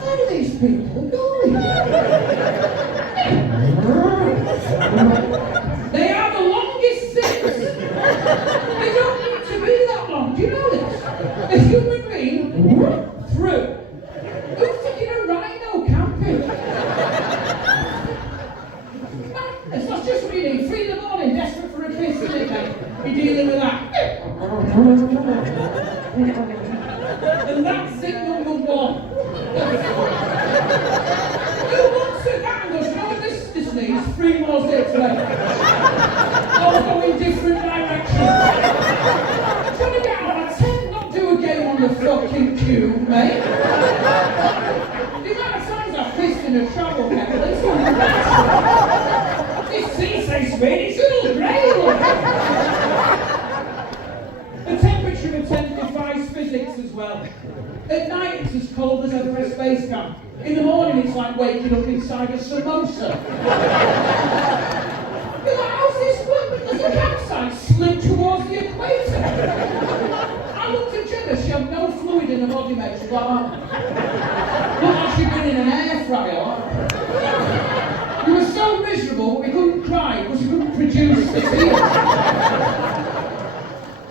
Where are these people going? They are the longest zips. They don't need to be that long. Do you know this? A human being through. Who's taking a rhino camping? Madness. That's just what you need. 3 in the morning, desperate for a piss, isn't it, mate? You're dealing with that. And that's zip number 1. Who wants a gang? Goes, you know what this needs? 3 more zips, mate. All go in different directions. Trying to get out of 10, not do a game on the fucking cube, mate. The amount of times I've pissed in a shower kettle, it's unbelievable. This tea's so sweet, it's all grey. The temperature of a tent defies physics as well. At night it's as cold as ever a space camp. In the morning it's like waking up inside a samosa. You're like, how's this work? Does the campsite slip towards the equator? you, mate? She's like that. Looked like she'd been in an air fryer. We were so miserable, we couldn't cry because we couldn't produce the tears.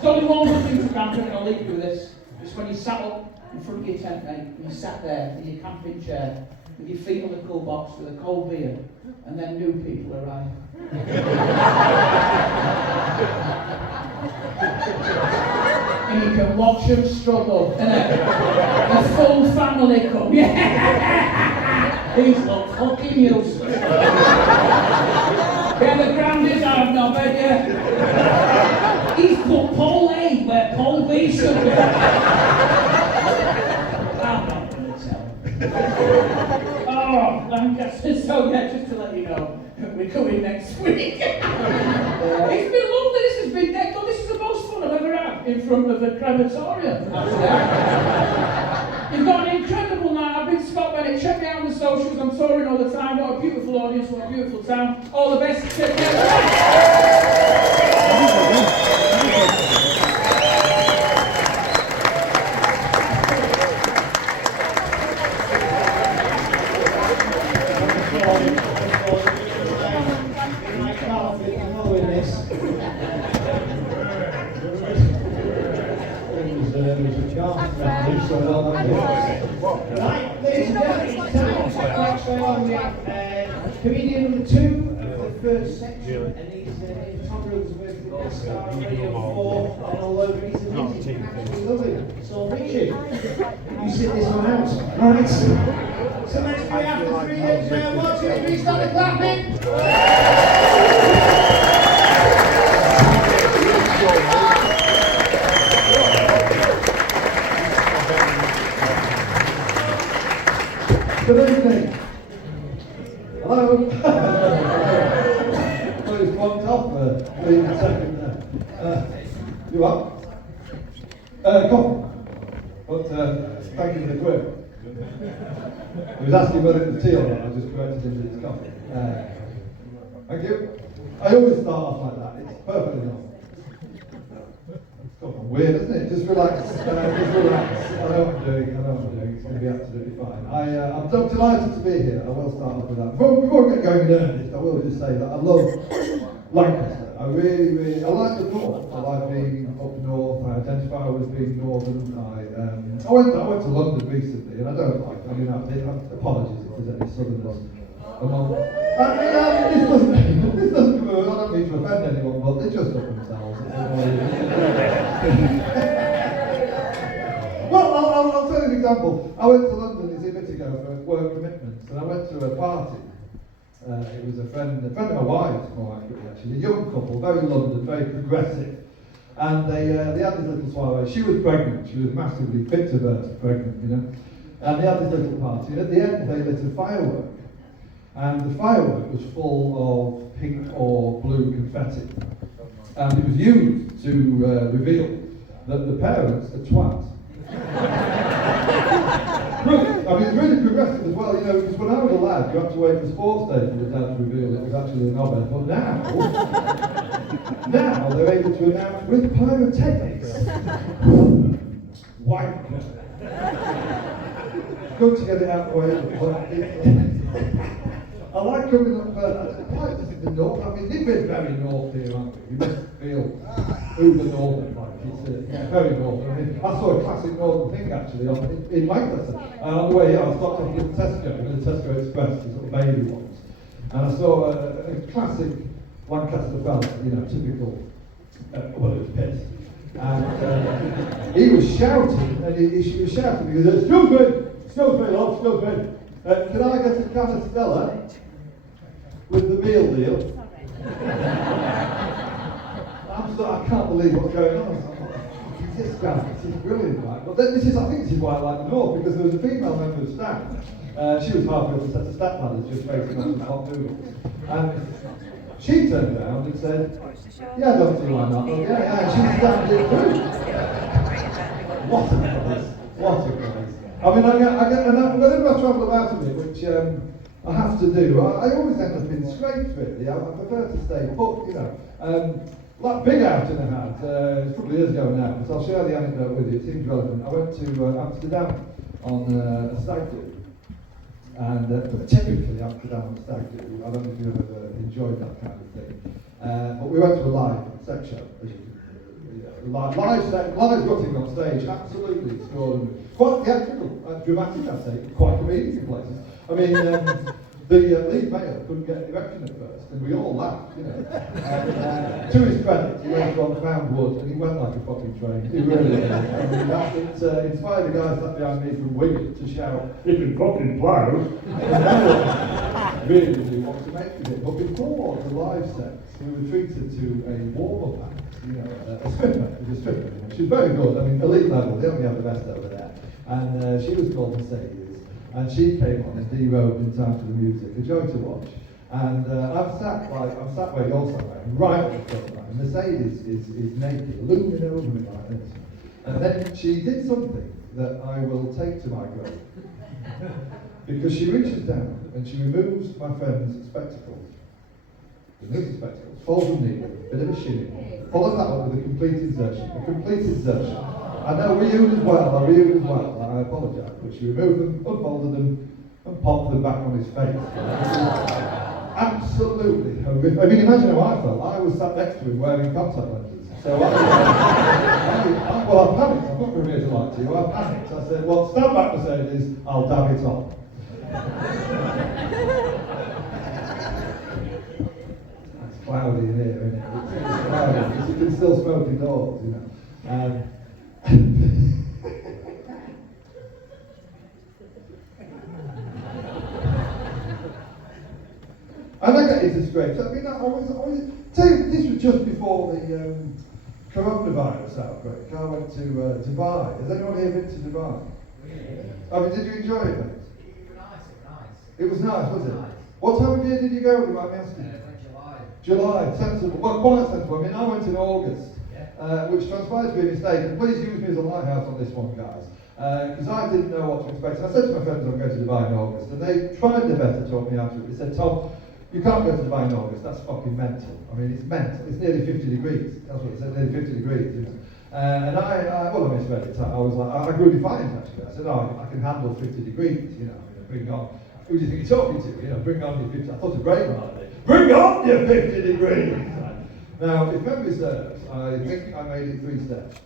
There's only one good thing for camping, and I'll leave you with this. It's when you sat up in front of your tent, mate, and you sat there in your camping chair with your feet on the cool box with a cold beer, and then new people arrive. And you can watch them struggle, and a full family come. Yeah, these look fucking useless. Yeah, the ground is hard, no, bet you. He's put pole A where pole B should be. I'm not going to tell. Oh, Lancaster, so yeah, just to let you know, we're coming next week. It's been lovely, this has been dead. This is the most fun I've ever had in front of a crematorium. You've got an incredible night. I've been Scott Bennett. Check me out on the socials. I'm touring all the time. What a beautiful audience, what a beautiful town. All the best. Take care. Right, ladies and gentlemen, it's time. Next way on, we have comedian number 2 of the first section, and he's Tom Rhodes with the guest star on Radio 4, and all over. He's amazing, absolutely lovely. So, Richard, you sit this one out. Right. So, next we have the 3 years. 1, 2, 3, start the clapping. Good evening. Hello. I was bumped off for a second there. You up? Coffee. But thank you for the quip. He was asking whether it was tea or not. I just corrected him that it's coffee. Thank you. I always start off like that. It's perfectly normal. It's weird, isn't it? Just relax. Just relax. I know what I'm doing. It's going to be absolutely fine. I'm so delighted to be here. I will start off with that. Before we get going in earnest, I will just say that I love Lancaster. I really, I like the north. I like being up north. I identify with being northern. I went to London recently, and I don't like. I mean, apologies if there's any southerners among. This doesn't. I don't mean to offend anyone, but they just up themselves. Well, I'll tell you an example. I went to London a bit ago for work commitments, and I went to a party. It was a friend of my wife's, more accurately actually, a young couple, very London, very progressive. And they had this little soiree. She was pregnant, she was massively fit to birth pregnant, you know. And they had this little party, and at the end they lit a firework. And the firework was full of pink or blue confetti. And it was used to reveal that the parents are twats. Brilliant. I mean, it's really progressive as well, you know, because when I was a lad, you had to wait for sports day for the dad to reveal it was actually an knobhead. But now they're able to announce with pyrotechnics. Wanker. Good to get it out of the way. I like coming up quite this is the north. I mean, they've been very north here, haven't we? You must feel uber northern, like it's very northern. I mean, I saw a classic northern thing actually in Lancaster. And on the way here, I stopped off at Tesco, the Tesco Express, the sort of baby ones. And I saw a classic Lancaster fella, you know, typical, well, it was pissed. And he was shouting, and he was shouting because, excuse me, love, excuse me. Can I get a can of Stella with the meal deal? I can't believe what's going on. This guy, this is brilliant, right? But then I think this is why I like the North, because there was a female member of staff. She was halfway up a set of step ladders just facing up some hot noodles. And she turned around and said, yeah, I don't see why not. But yeah, and she standing it through. What a prize. What a prize. I mean, I get, and whenever I travel about a bit, which I have to do, I always end up in scrapes, really. I prefer to stay put, you know. Like big outing I had, it's a couple of years ago now, but I'll share the anecdote with you, it seems relevant. I went to Amsterdam on a stag do. And typically Amsterdam on a stag do, I don't know if you've ever enjoyed that kind of thing. But we went to a live sex show, as you can live gutting on stage, absolutely extraordinary. Quite theatrical, dramatic, I'd say, quite comedic in places. I mean, the lead male couldn't get an erection at first, and we all laughed, you know. And to his credit, he went on found wood, and he went like a fucking train. He really did. I mean, it inspired the guys sat behind me from Wigan to shout, "If it fucking plows!" Really knew what to make of it. But before the live sex, we were treated to a warm-up act, you know, a stripper. It was a stripper. You know. She was very good. I mean, elite level. They only have the best over there. And she was called Mercedes. And she came on and derobed in time for the music, a joy to watch. And I'm sat where you're sat, right at the front line. And Mercedes is naked, looming over me like this. And then she did something that I will take to my grave. Because she reaches down and she removes my friend's spectacles. Removes the spectacles, folds them neatly, bit of a shimmy. Follows that up with a complete insertion. I know we used as well, I apologise, but she removed them, unfolded them, and popped them back on his face. Absolutely horrific. I mean, imagine how I felt. I was sat next to him wearing contact lenses. So I panicked. I'm not going to to lie to you. I panicked. I said, well, stand back, Mercedes, I'll dab it on. It's cloudy in here, isn't it? It's cloudy. You can still smoke indoors, you know. And I get into scrapes. I mean, I was tell you, this was just before the coronavirus outbreak. I went to Dubai. Has anyone here been to Dubai? I mean, did you enjoy it, mate? It was nice, was it? What time of year did you go? You might be asking. July, sensible. Well, quite sensible. I mean, I went in August, which transpired to be a mistake. And please use me as a lighthouse on this one, guys. Because I didn't know what to expect. And I said to my friends I'm going to Dubai in August, and they tried their best to talk me out of it. They said, Tom, you can't go to Dubai in August, that's fucking mental. I mean, it's mental. It's nearly 50 degrees. That's what they said, nearly 50 degrees, you know. And I misread it. I was like, I grew defiant actually. I said, I can handle 50 degrees, you know, bring on. Who do you think you're talking to? You know, bring on your 50. I thought a great holiday. Bring on your 50 degrees! Now, if memory serves, I think I made it 3 steps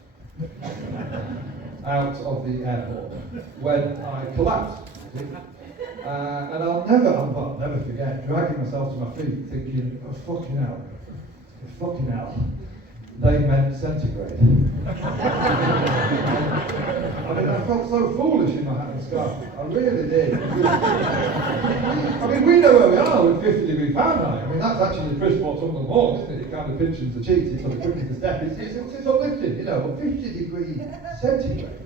out of the airport when I collapsed. And I'll never forget dragging myself to my feet thinking, oh fucking hell, they meant centigrade. I mean, I felt so foolish in my hat and scarf. I really did. I mean, we know where we are with 50 degree Fahrenheit. I mean, that's actually the crisp bottom of the wall, isn't it? It kind of pinches the cheeks, it sort of quickens the step. It's uplifting, you know, but 50 degree centigrade.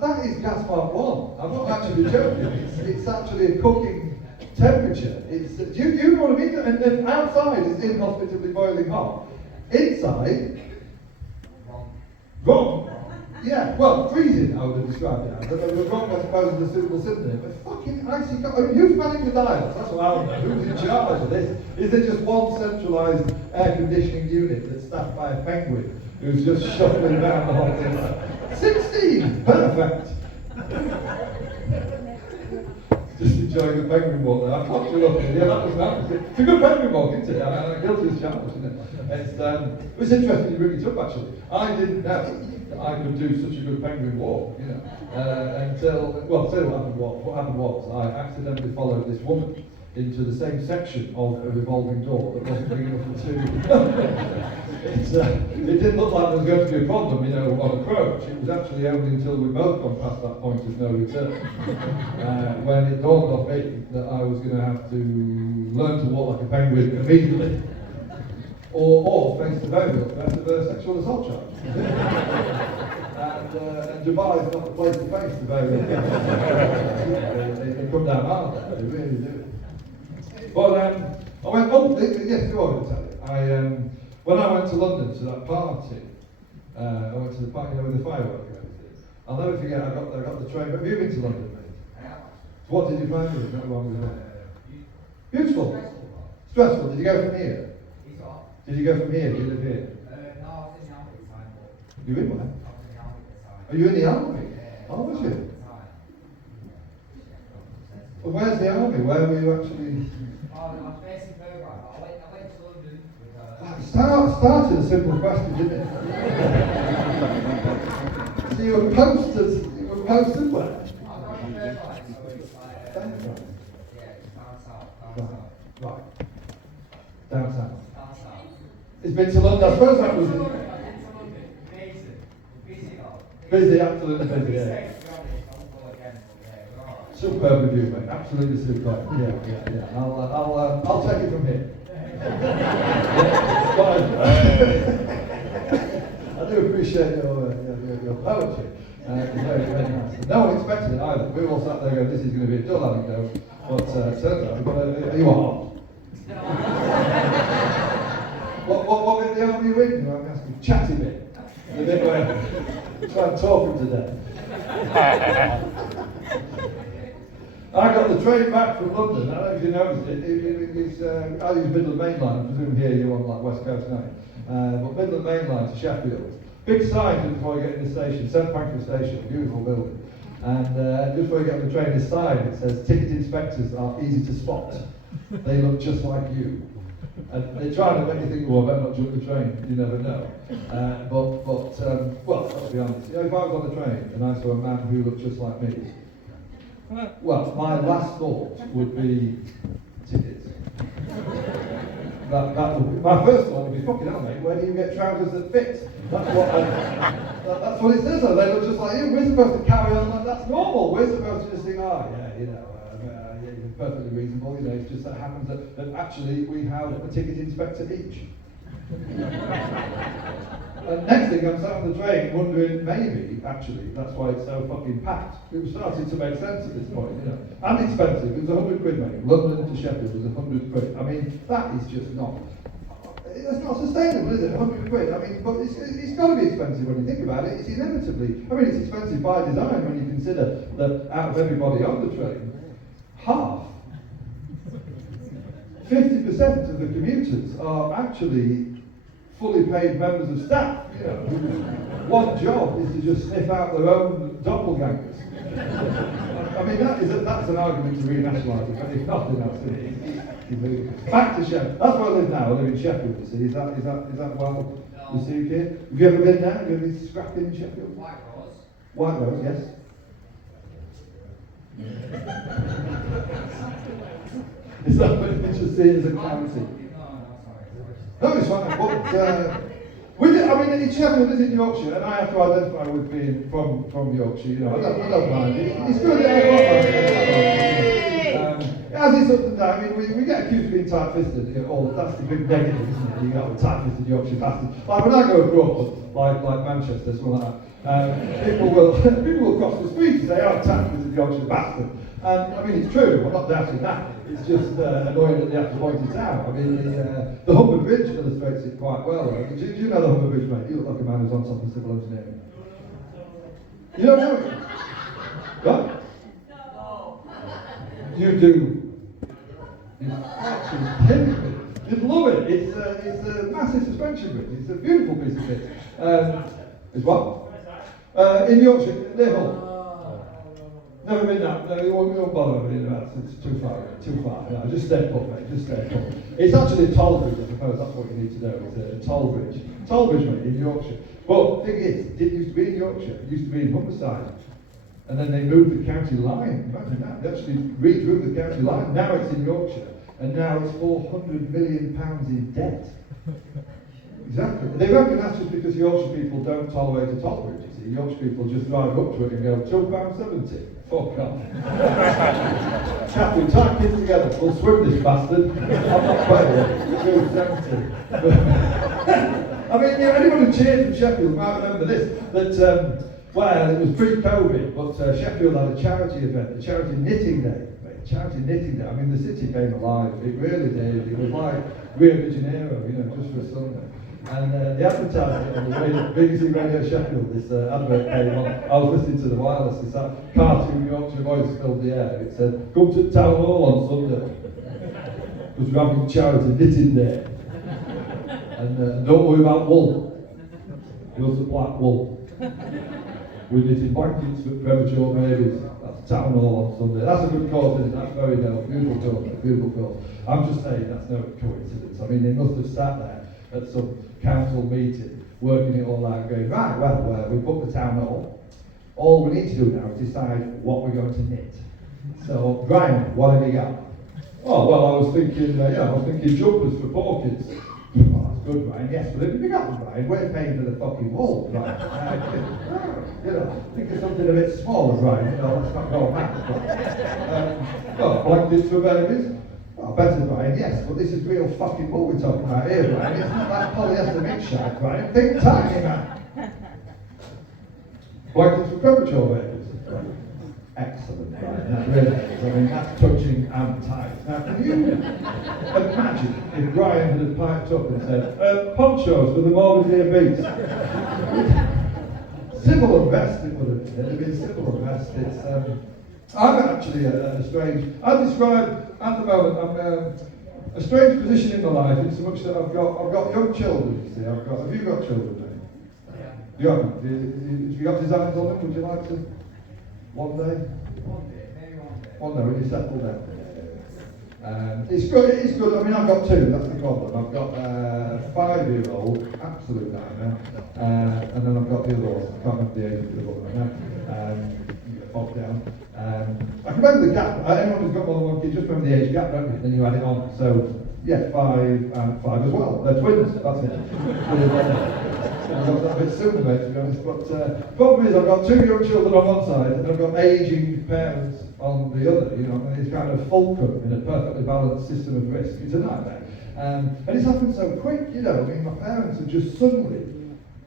That is gas mark 1. I'm not actually joking. It's actually a cooking temperature. Do you know what I mean? And then outside is inhospitably boiling hot. Inside, wrong. Yeah, well, freezing, I would have described it as. But wrong, I suppose, is a suitable synonym. But fucking icy cold. I mean, who's manning the dials? That's what I want to know. Who's in charge of this? Is there just one centralised air conditioning unit that's staffed by a penguin who's just shuffling around the whole thing? 16! Perfect! Just enjoying the penguin walk there. I thought you looked at it. Yeah, that was nice. It's a good penguin walk, isn't it? I'm guilty as charged, isn't it? It was interesting you bring it up, actually. I didn't know that I could do such a good penguin walk, you know, until what happened was I accidentally followed this woman into the same section of a revolving door that wasn't big enough for 2. It didn't look like there was going to be a problem, you know, on approach. It was actually only until we'd both gone past that point of no return when it dawned on me that I was going to have to learn to walk like a penguin immediately, or face the very real threat of a sexual assault charge. And Dubai is not the place to face the very real threat. They come down hard there, they really do. But I went, yes, I want to tell you. When I went to London to that party, I went to the party, you know, with the firework and everything. I'll never forget, I got the train. Have you been to London, mate? So what did you find with it? Not long ago. Beautiful. Stressful. Did you go from here? Did you go from here? Do you live here? No, I was in the army at the time, but You in where? I was in the army at the time. Are you in the army? Yeah. Oh, was you? At the time. Well, where's the army? Where were you actually? Oh, I was based in Birmingham. I went to London with Started a simple question, didn't it? So you were posted where? I got in Birmingham, so it's like, yeah, it's down south. Right. Down south. Down south. It's been to London. I suppose that was Amazing. Busy though. busy, absolutely busy. Yeah. To be honest, I'll go again, but yeah, we're alright. Superb review, mate. Absolutely superb. Yeah. I'll take it from here. I do appreciate your poetry. Very, very nice. No one expected it either. We all sat there going, this is going to be a dull anecdote. But turns out we've got you are. What bit of the army are you in? I'm asking. Chatty bit. The bit where you try and talk him to death. I got the train back from London. I don't know if you noticed it. I use Midland Main Line. I presume here you're on like West Coast 9. But Midland Main Line to Sheffield. Big sign just before you get in the station, St Pancras Station, beautiful building. And just before you get on the train, this sign, it says, ticket inspectors are easy to spot. They look just like you. And they try to make you think, oh, I better not jump the train. You never know. Well, let's be honest. You know, if I was on the train and I saw a man who looked just like me, well, my last thought would be tickets. That would be, my first thought would be, fucking hell, mate, where do you get trousers that fit? That's what it says, though. They look just like you. We're supposed to carry on like that's normal. We're supposed to just think, it's perfectly reasonable. You know, it just that happens that actually we have a ticket inspector each. And next thing, I'm sat on the train wondering, maybe, actually, that's why it's so fucking packed. It was starting to make sense at this point, you know. And expensive. It was 100 quid, mate. London to Sheffield was 100 quid. I mean, that is just not... That's not sustainable, is it? 100 quid. I mean, but it's got to be expensive when you think about it. It's inevitably... I mean, it's expensive by design when you consider that out of everybody on the train, half, 50% of the commuters are actually fully paid members of staff, you know, whose one job is to just sniff out their own doppelgangers. I mean, that's an argument to renationalise it, but if nothing else, back to Sheffield. That's where I live now. I live in Sheffield, you see. Is that well received here? Have you ever been there? Have you ever been scrapping in Sheffield? White Rose. White Rose, yes. Is that what you just see it as a county? No, it's fine. I mean, in Sheffield, this is Yorkshire, and I have to identify with being from Yorkshire. You know, I don't mind. It's good. As it's up and down, I mean, we get accused of being tight-fisted. You know, that's the big negative, isn't it? You got a tight-fisted Yorkshire bastard. Like when I go abroad, like Manchester, something like that, people will cross the street and say, "Oh, tight-fisted Yorkshire bastard." And I mean, it's true. I'm not doubting that. It's just annoying that they have to point it out. I mean, the Humber Bridge illustrates it quite well. Do you know the Humber Bridge, mate? You look like a man who's on top of civil engineering. You don't know it? Right? No. You do. You fucking kidding me. You'd love it. It's a massive suspension bridge. It's a beautiful piece of kit. It's what? In Yorkshire, Liverpool. Never been that. No, you won't bother with it. It's too far. No, just stay put, mate. Just stay put. It's actually a toll bridge, I suppose. That's what you need to know. It's a toll bridge. Toll bridge, mate, in Yorkshire. But the thing is, it didn't used to be in Yorkshire. It used to be in Humberside. And then they moved the county line. Imagine that. They actually redrew the county line. Now it's in Yorkshire. And now it's £400 million in debt. Exactly. They reckon that's just because Yorkshire people don't tolerate a toll bridge. You see, Yorkshire people just drive up to it and go, £2.70. Fuck off. Chap, we tie kids together, we'll swim this bastard. I'm not paying it. I mean, anyone who cheered from Sheffield might remember this, that, well, it was pre-COVID, but Sheffield had a charity event, a charity knitting day. Charity knitting day. I mean, the city came alive. It really did. It was like Rio de Janeiro, you know, just for a Sunday. And they advertised it on the BBC Radio Sheffield. This advert came on. I was listening to the wireless. This cartoon Yorkshire voice filled the air. It said, "Come to Town Hall on Sunday because we're having charity knitting day." And And don't worry about wool. We'll supply wool. We knitted blankets for premature babies. That's town hall on Sunday. That's a good cause, isn't it? That's very noble. Beautiful cause, beautiful cause. I'm just saying that's no coincidence. I mean, they must have sat there at some council meeting, working it all out, going, right, well, we booked the town hall. All we need to do now is decide what we're going to knit. So, Brian, what have you got? Oh, well, I was thinking jumpers for poor kids. Oh, that's good, Brian. Yes, but if you got them, Brian, we're paying for the fucking wool, Brian. You know, think of something a bit smaller, Brian. You know, let's not go back. Oh, blankets for babies. Oh, better, Brian. Yes, but this is real fucking wool we're talking about here, Brian. It's not that polyester mix shag, Brian. Think tiny, man. Blankets for premature babies. Excellent, Brian. That really is. I mean, that's touching and tight. Now, can you imagine if Brian had piped up and said, ponchos for the morbid diabetes? Civil unrest, it would have been. It would have been civil unrest. It's, I'm actually a strange, I describe, at the moment, I'm a strange position in my life, in so much that I've got young children, you see. Have you got children, mate? Yeah. You haven't? Have you got designs on them? Would you like to? One day? One day, maybe one day. One day, when you settle down. It's good. I mean, I've got two, that's the problem. I've got a 5-year-old, absolute nightmare, and then I've got the other one. I can't remember the age of the other one now. You get bogged down. I can remember the gap. Anyone who's got more than one kid, just remember the age gap, don't you? Then you add it on. So, yeah, 5 and 5 as well. They're twins, that's it. I got that a bit sooner, mate, to be honest. But problem is, I've got 2 young children on one side, and I've got ageing parents on the other, you know, and it's kind of fulcrum in a perfectly balanced system of risk. It's a nightmare. And it's happened so quick, you know. I mean, my parents have just suddenly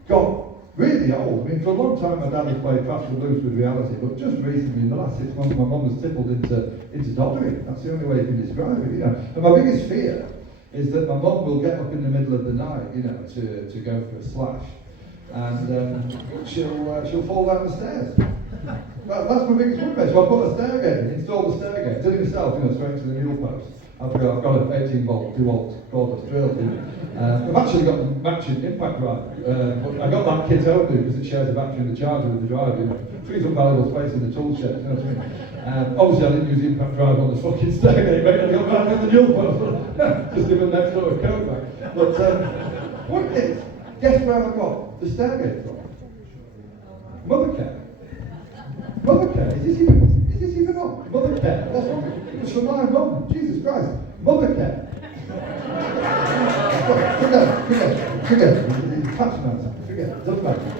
got really old. I mean, for a long time, my dad has played fast and loose with reality, but just recently, in the last 6 months, my mum has tippled into doddering. That's the only way you can describe it, you know. And my biggest fear is that my mum will get up in the middle of the night, you know, to go for a slash, and she'll fall down the stairs. That's my biggest worry. So I put a stair gate, installed a stair gate, did it myself, you know, straight to the mule post. I've got an 18-volt, 2-volt cordless drill. I've actually got the matching impact drive, but I got that kit only because it shares a battery and the charger with the drive. You know, frees up valuable space in the tool shed. You know what I mean? Obviously, I didn't use the impact drive on the fucking stairgate. Maybe I got back in the mule post, just even next door to code back. But what is? Guess where I got the stairgate from? Mothercare. Mothercare. Is this even on? Mothercare. What's wrong? It was from my mum. Jesus Christ. Mothercare. Forget it. Forget it. Doesn't matter.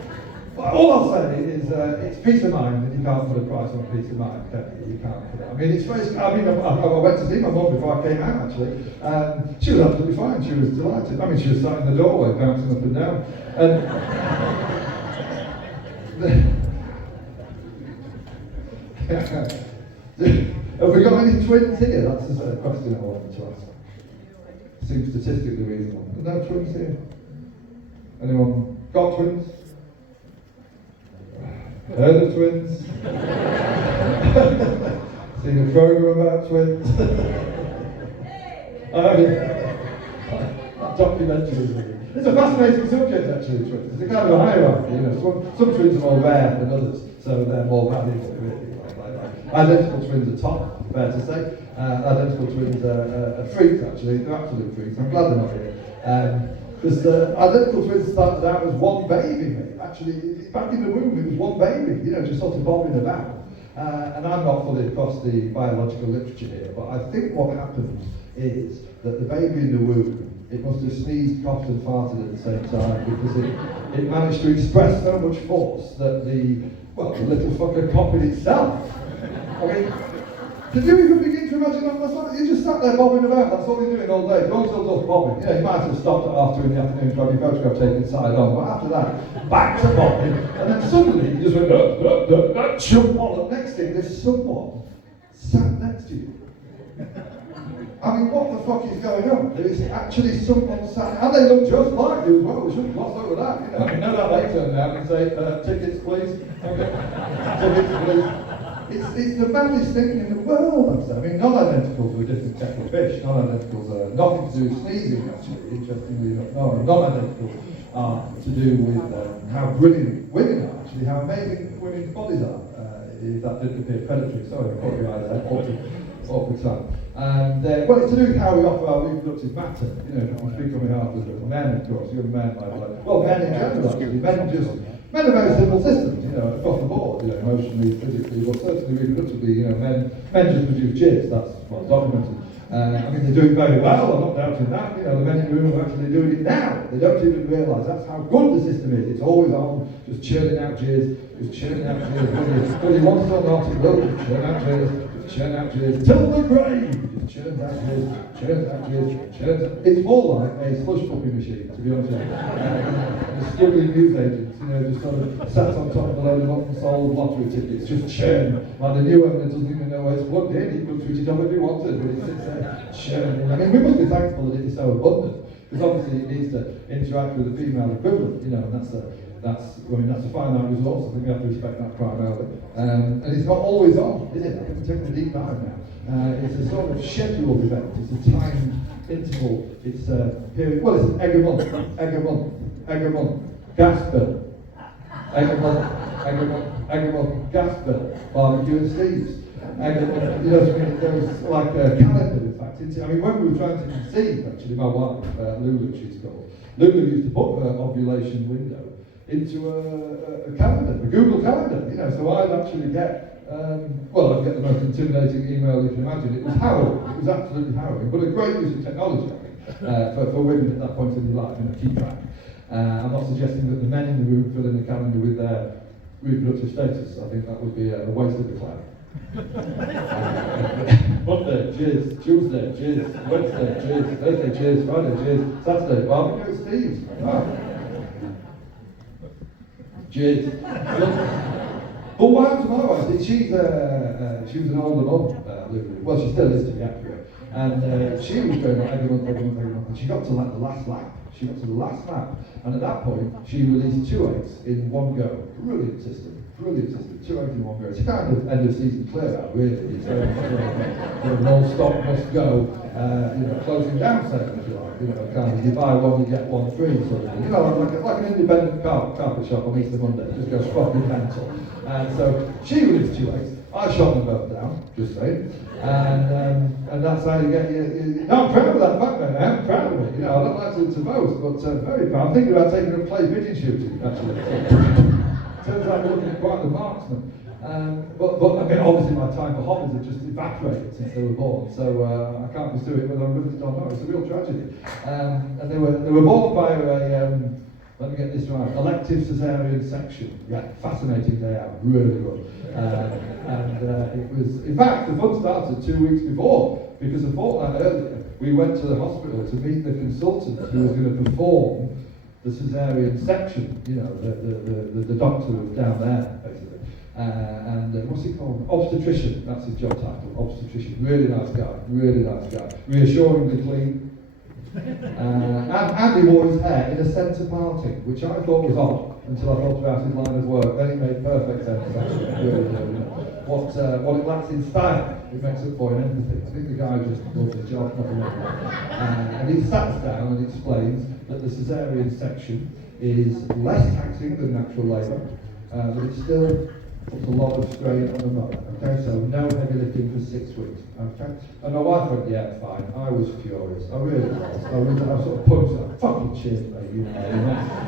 All I'll say is it's peace of mind, and you can't put a price on peace of mind, can you? You can't put it. I mean, it's very. I mean, I went to see my mum before I came out. Actually, she was absolutely fine. She was delighted. I mean, she was sat in the doorway, bouncing up and down. Have we got any twins here? That's the question I wanted to ask. Seems statistically reasonable. No twins here? Anyone got twins? Heard of twins? Seen a program about twins? That documentary. It's a fascinating subject, actually, twins. It's a kind of a hierarchy, you know. Some twins are more rare than others, so they're more valuable, really. Identical twins are top, fair to say. Identical twins are freaks, actually. They're absolute freaks. I'm glad they're not here. Because identical twins started out as one baby, mate. Actually, back in the womb, it was one baby, you know, just sort of bobbing about. And I'm not fully across the biological literature here, but I think what happened is that the baby in the womb, it must have sneezed, coughed and farted at the same time, because it managed to express so much force that the little fucker copied itself. I mean, did you even begin to imagine that? That's what, you just sat there bobbing about, that's all you're doing all day. Don't still just bobbing. You know, you might have stopped at 2:30 in the afternoon to have your photograph taken side on, but after that, back to bobbing, and then suddenly you just went, chump wallop. Next thing, there's someone sat next to you. I mean, what the fuck is going on? There is actually someone sat, and they look just like you as well. We shouldn't gloss over that, you know. I mean, no doubt they turn down and say, tickets please. Okay. Tickets please. It's the maddest thing in the world, I'd say. I mean, non-identicals are a different kettle of fish. Non-identicals are nothing to do with sneezing, actually, interestingly enough. No, non-identicals are to do with how brilliant women are, actually, how amazing women's bodies are. If that didn't appear predatory, sorry, I caught you out there, awkward time. And, well, it's to do with how we offer our reproductive matter. You know, if you speak on behalf of men, of course, you're men, like, well, men in general, actually. Men are very simple systems, you know, across the board, you know, emotionally, physically, but certainly reproductively, you know, men just produce jizz, that's what's documented. I mean, they're doing very well, I'm not doubting that, you know, the men in the room are actually doing it now. They don't even realise that's how good the system is. It's always on, just churning out jizz, whether you want it or not, it will just churn out jizz, till the grave! Just churns out jizz. It's more like a slush puppy machine, to be honest with you. The struggling news agents, you know, just sort of sat on top of a load of unsold lottery tickets, just churn. Like the new owner doesn't even know where it's plugged in, he could switch it on if he wanted, but it sits there churning. I mean, we must be thankful that it is so abundant, because obviously it needs to interact with the female equivalent, you know, and that's a finite resource. I think we have to respect that primarily. And it's not always on, is it? I'm taking a deep dive now. It's a sort of scheduled event. It's a timed interval. It's a period. Well, it's an egg a month, gas bill. Egg a month, gas bill. Barbecue and Steve's. Egg a month. You know what I mean? There's like a calendar, in fact. I mean, when we were trying to conceive, actually, my wife, Lulu, she's called. Lulu used to put her ovulation window into a calendar, a Google calendar, you know, so I'd actually get, I'd get the most intimidating email you can imagine. It was harrowing, it was absolutely harrowing, but a great use of technology, I think, for women at that point in their life, you know, keep track. I'm not suggesting that the men in the room fill in the calendar with their reproductive status. I think that would be a waste of the cloud. Monday, cheers. Tuesday, cheers. Wednesday, cheers. Thursday, cheers. Friday, cheers. Saturday, barbecue at Steve's. Oh. Cheers. But what happened to my wife? She was an older mum, well, she still is, to be accurate. And she was going on every month, and she got to like the last lap. And at that point, she released 2 eggs in one go. Brilliant system. 2 eggs in one go. It's a kind of end of season clear out, really. It's very much no stock must go, closing down sale, if you like. You know, kind of you buy one, you get one free, sort of thing. You know, like an independent carpet shop on Easter Monday. Just goes properly mental. And so she released 2 eggs. I shot them both down, just saying. And that's how you get your no, I'm proud of that fact, mate. I am proud of it. You know, I don't like to boast, but very proud. I'm thinking about taking up clay pigeon shooting, actually. Turns out we're looking at quite the marksman. But I mean, obviously my time for hobbies have just evaporated since they were born, so I can't pursue it whether I'm with it or not. It's a real tragedy. And they were born by let me get this right, elective cesarean section. Yeah, fascinating day out, really good. It was, in fact, the fun started 2 weeks before, because a fortnight earlier we went to the hospital to meet the consultant who was going to perform the cesarean section, you know, the doctor who was down there, basically. What's he called? Obstetrician, that's his job title, obstetrician. Really nice guy, reassuringly clean. And he wore his hair in a centre parting, which I thought was odd until I thought about his line of work. Then it made perfect sense, actually. What it lacks in style, it makes up for in empathy. I think the guy just loves his job, nothing like that. And he sat us down and explains that the caesarean section is less taxing than natural labour, but it still puts a lot of strain on the mother. Okay, so no heavy lifting for 6 weeks. Okay, and my wife went, yeah, fine. I was furious. I really was. I sort of punched her. Fucking shit, mate. You know,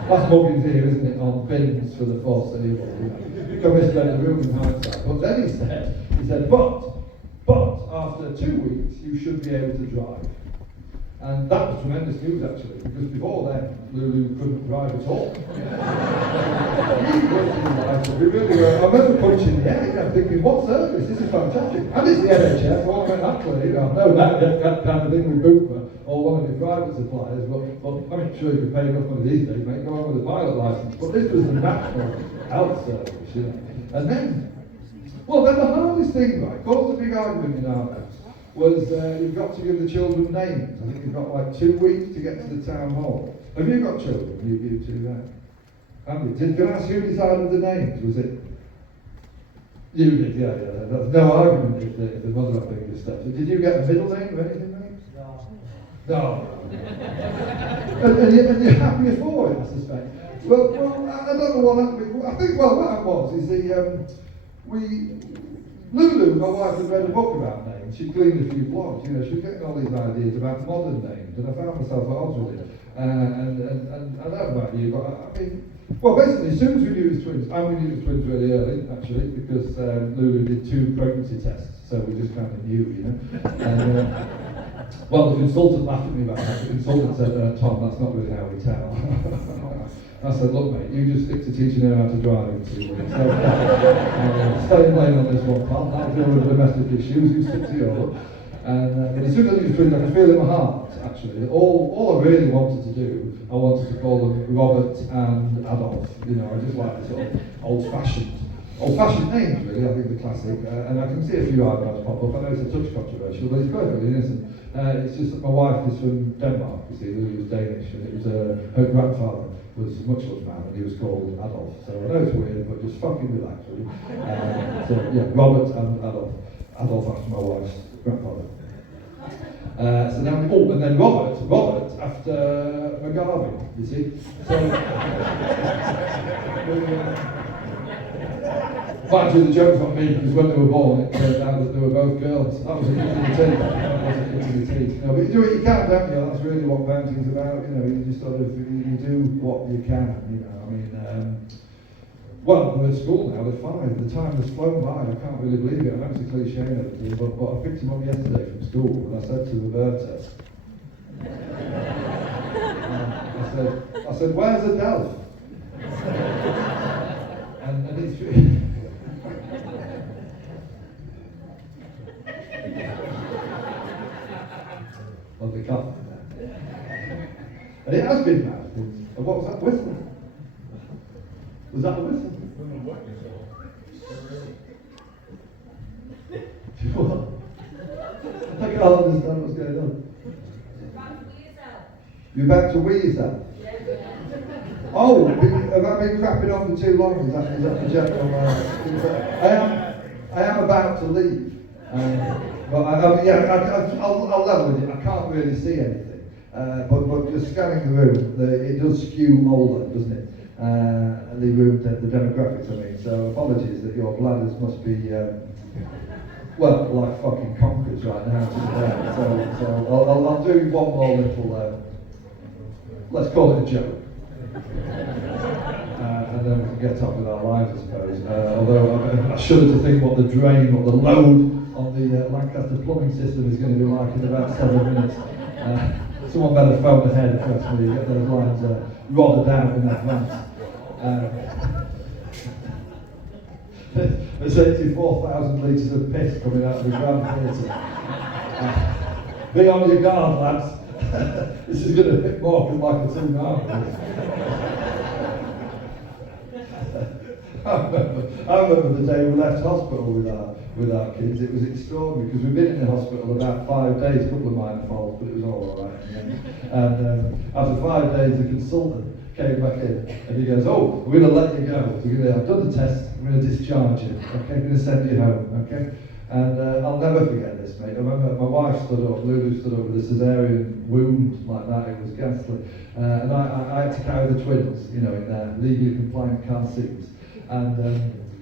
that's Muggins here, isn't it? On bins for the foreseeable. You know, you can misread the room in hindsight. But then he said, but after 2 weeks, you should be able to drive. And that was tremendous news, actually, because before then, Lulu couldn't drive at all. We really were. I remember punching the air, you know, thinking, what service? This is fantastic. And it's the NHS, all went that way, you know. No, that kind of thing with Bupa or one of the private suppliers, but I'm sure you could pay enough money these days, mate, go on with a pilot licence. But this was the national health service, you know. And then the hardest thing, right, caused a big argument in our house, was you've got to give the children names. I think you've got like 2 weeks to get to the town hall. Have you got children? You two there? Can I ask who decided the names? Was it You did, yeah. There's no argument if the mother up being stuff. Did you get a middle name or anything, mate? No. and you're happier for it, I suspect. Well, I don't know what happened. I think, what happened was, Lulu, my wife, had read a book about names. She gleaned a few blogs, she was getting all these ideas about modern names, and I found myself at odds with it. And I don't know about you, but I mean, well, basically, as soon as we knew it was twins, and we knew it was twins really early, actually, because Lulu did 2 pregnancy tests, so we just kind of knew, And, well, the consultant laughed at me about that. The consultant said, Tom, that's not really how we tell. I said, look, mate, you just stick to teaching her how to drive in 2 weeks. So, stay in lane on this one, pal. I'll deal with the domestic issues. You stick to yours. And as soon as I knew twins, I could feel in my heart, actually, that all I really wanted to do, I wanted to call them Robert and Adolf. I just like the sort of old-fashioned names, really. I think the classic. And I can see a few eyebrows pop up. I know it's a touch controversial, but it's perfectly innocent. It's just that my wife is from Denmark, you see, Lily was Danish, and it was her grandfather was a much loved man, and he was called Adolf. So I know it's weird, but just fucking relax, really. So yeah, Robert and Adolf. Adolf after my wife's grandfather. So now, and then Robert after McGarvey, you see. So, mind you, the joke's on me, because when they were born, it turned out that they were both girls. That was a kick in the teeth. But you do what you can, don't you? That's really what parenting's about. You just sort of, you do what you can. Well, they're at school now, they're 5. The time has flown by, I can't really believe it. I know it's a cliche and everything, but I picked him up yesterday from school, and I said to Roberta, I said, where's Adele? And he's... Lovely car. And it has been mad. And what was that whistle? Was that a whistle? What? I can't understand what's going on. You're about to wee yourself? Oh, have I been crapping on for too long? Is that the general? I am about to leave. But I'll level with it. I can't really see anything. But just scanning the room, it does skew older, doesn't it? The demographics, I mean. So apologies that your bladders must be, like fucking conkers right now. So I'll do one more little, let's call it a joke. And then we can get on with our lives, I suppose. Although I shudder to think what the drain or the load on the Lancaster plumbing system is going to be like in about 7 minutes. Someone better phone ahead, trust me, get those lines rodded out in advance. There's 84,000 litres of piss coming out of the Grand Theatre. Be on your guard, lads. This is going to hit more than like a tsunami. I remember the day we left hospital with our kids. It was extraordinary because we've been in the hospital about 5 days, a couple of minor faults, but it was all alright in the end. And after 5 days, the consultant came back in and he goes, "Oh, we're going to let you go. I've done the test, we're going to discharge you, okay, we're going to send you home, okay?" And I'll never forget this, mate. I remember my wife stood up, Lulu stood up with a cesarean wound like that, it was ghastly. And I had to carry the twins, in their legally compliant car seats. And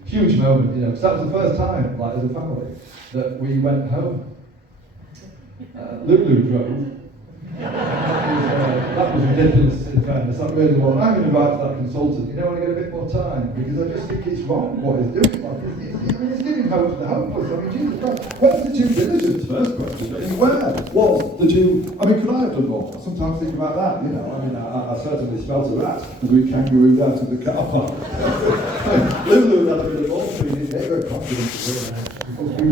huge moment, because that was the first time, like as a family, that we went home. Lulu drove. That was ridiculous in fairness. That really was. I'm going to write to that consultant. I want to get a bit more time because I just think it's wrong what he's doing. It's giving hope to the hopeless. Jesus Christ. Where's the due diligence? First question. Where was the due? Could I have done more? I sometimes think about that. I certainly smelt a rat as we kangarooed out of the car park. Lulu had a bit of all feeling neighbour confidence Because we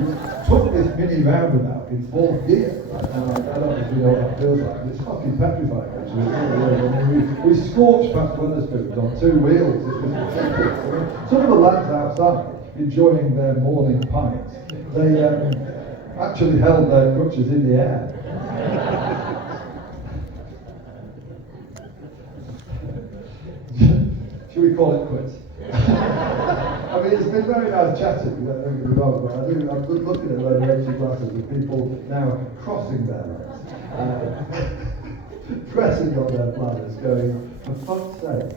took this mini roundabout in 4th gear. I don't know if you know what that feels like. It's fucking petrifying, actually. We scorched past Wetherspoons on 2 wheels. It was ridiculous. Some of the lads outside, enjoying their morning pints, they actually held their crutches in the air. Should we call it quits? I mean, mean, it's been very nice chatting, don't get me wrong, but I'm good looking at those empty glasses with people now crossing their legs, pressing on their bladders, going, for fuck's sake,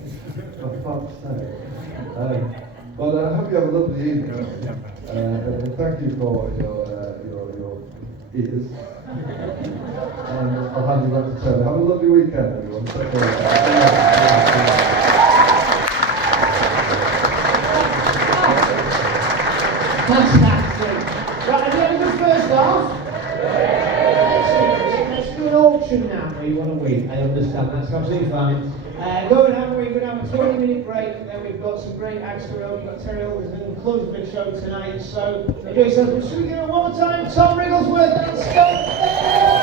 for fuck's sake. But I hope you have a lovely evening, and thank you for your ears. I'll hand you back to Tony. Have a lovely weekend, everyone. Take care. Fantastic. Right, have you had a good first half? Let's do an auction now where you want to win. I understand, that's absolutely fine. Go and have a we're going to have a 20-minute break, and then we've got some great acts to roll. We've got Terry Alderson who closes the show tonight, so enjoy yourself. Should we give it one more time? Tom Wrigglesworth, let's go!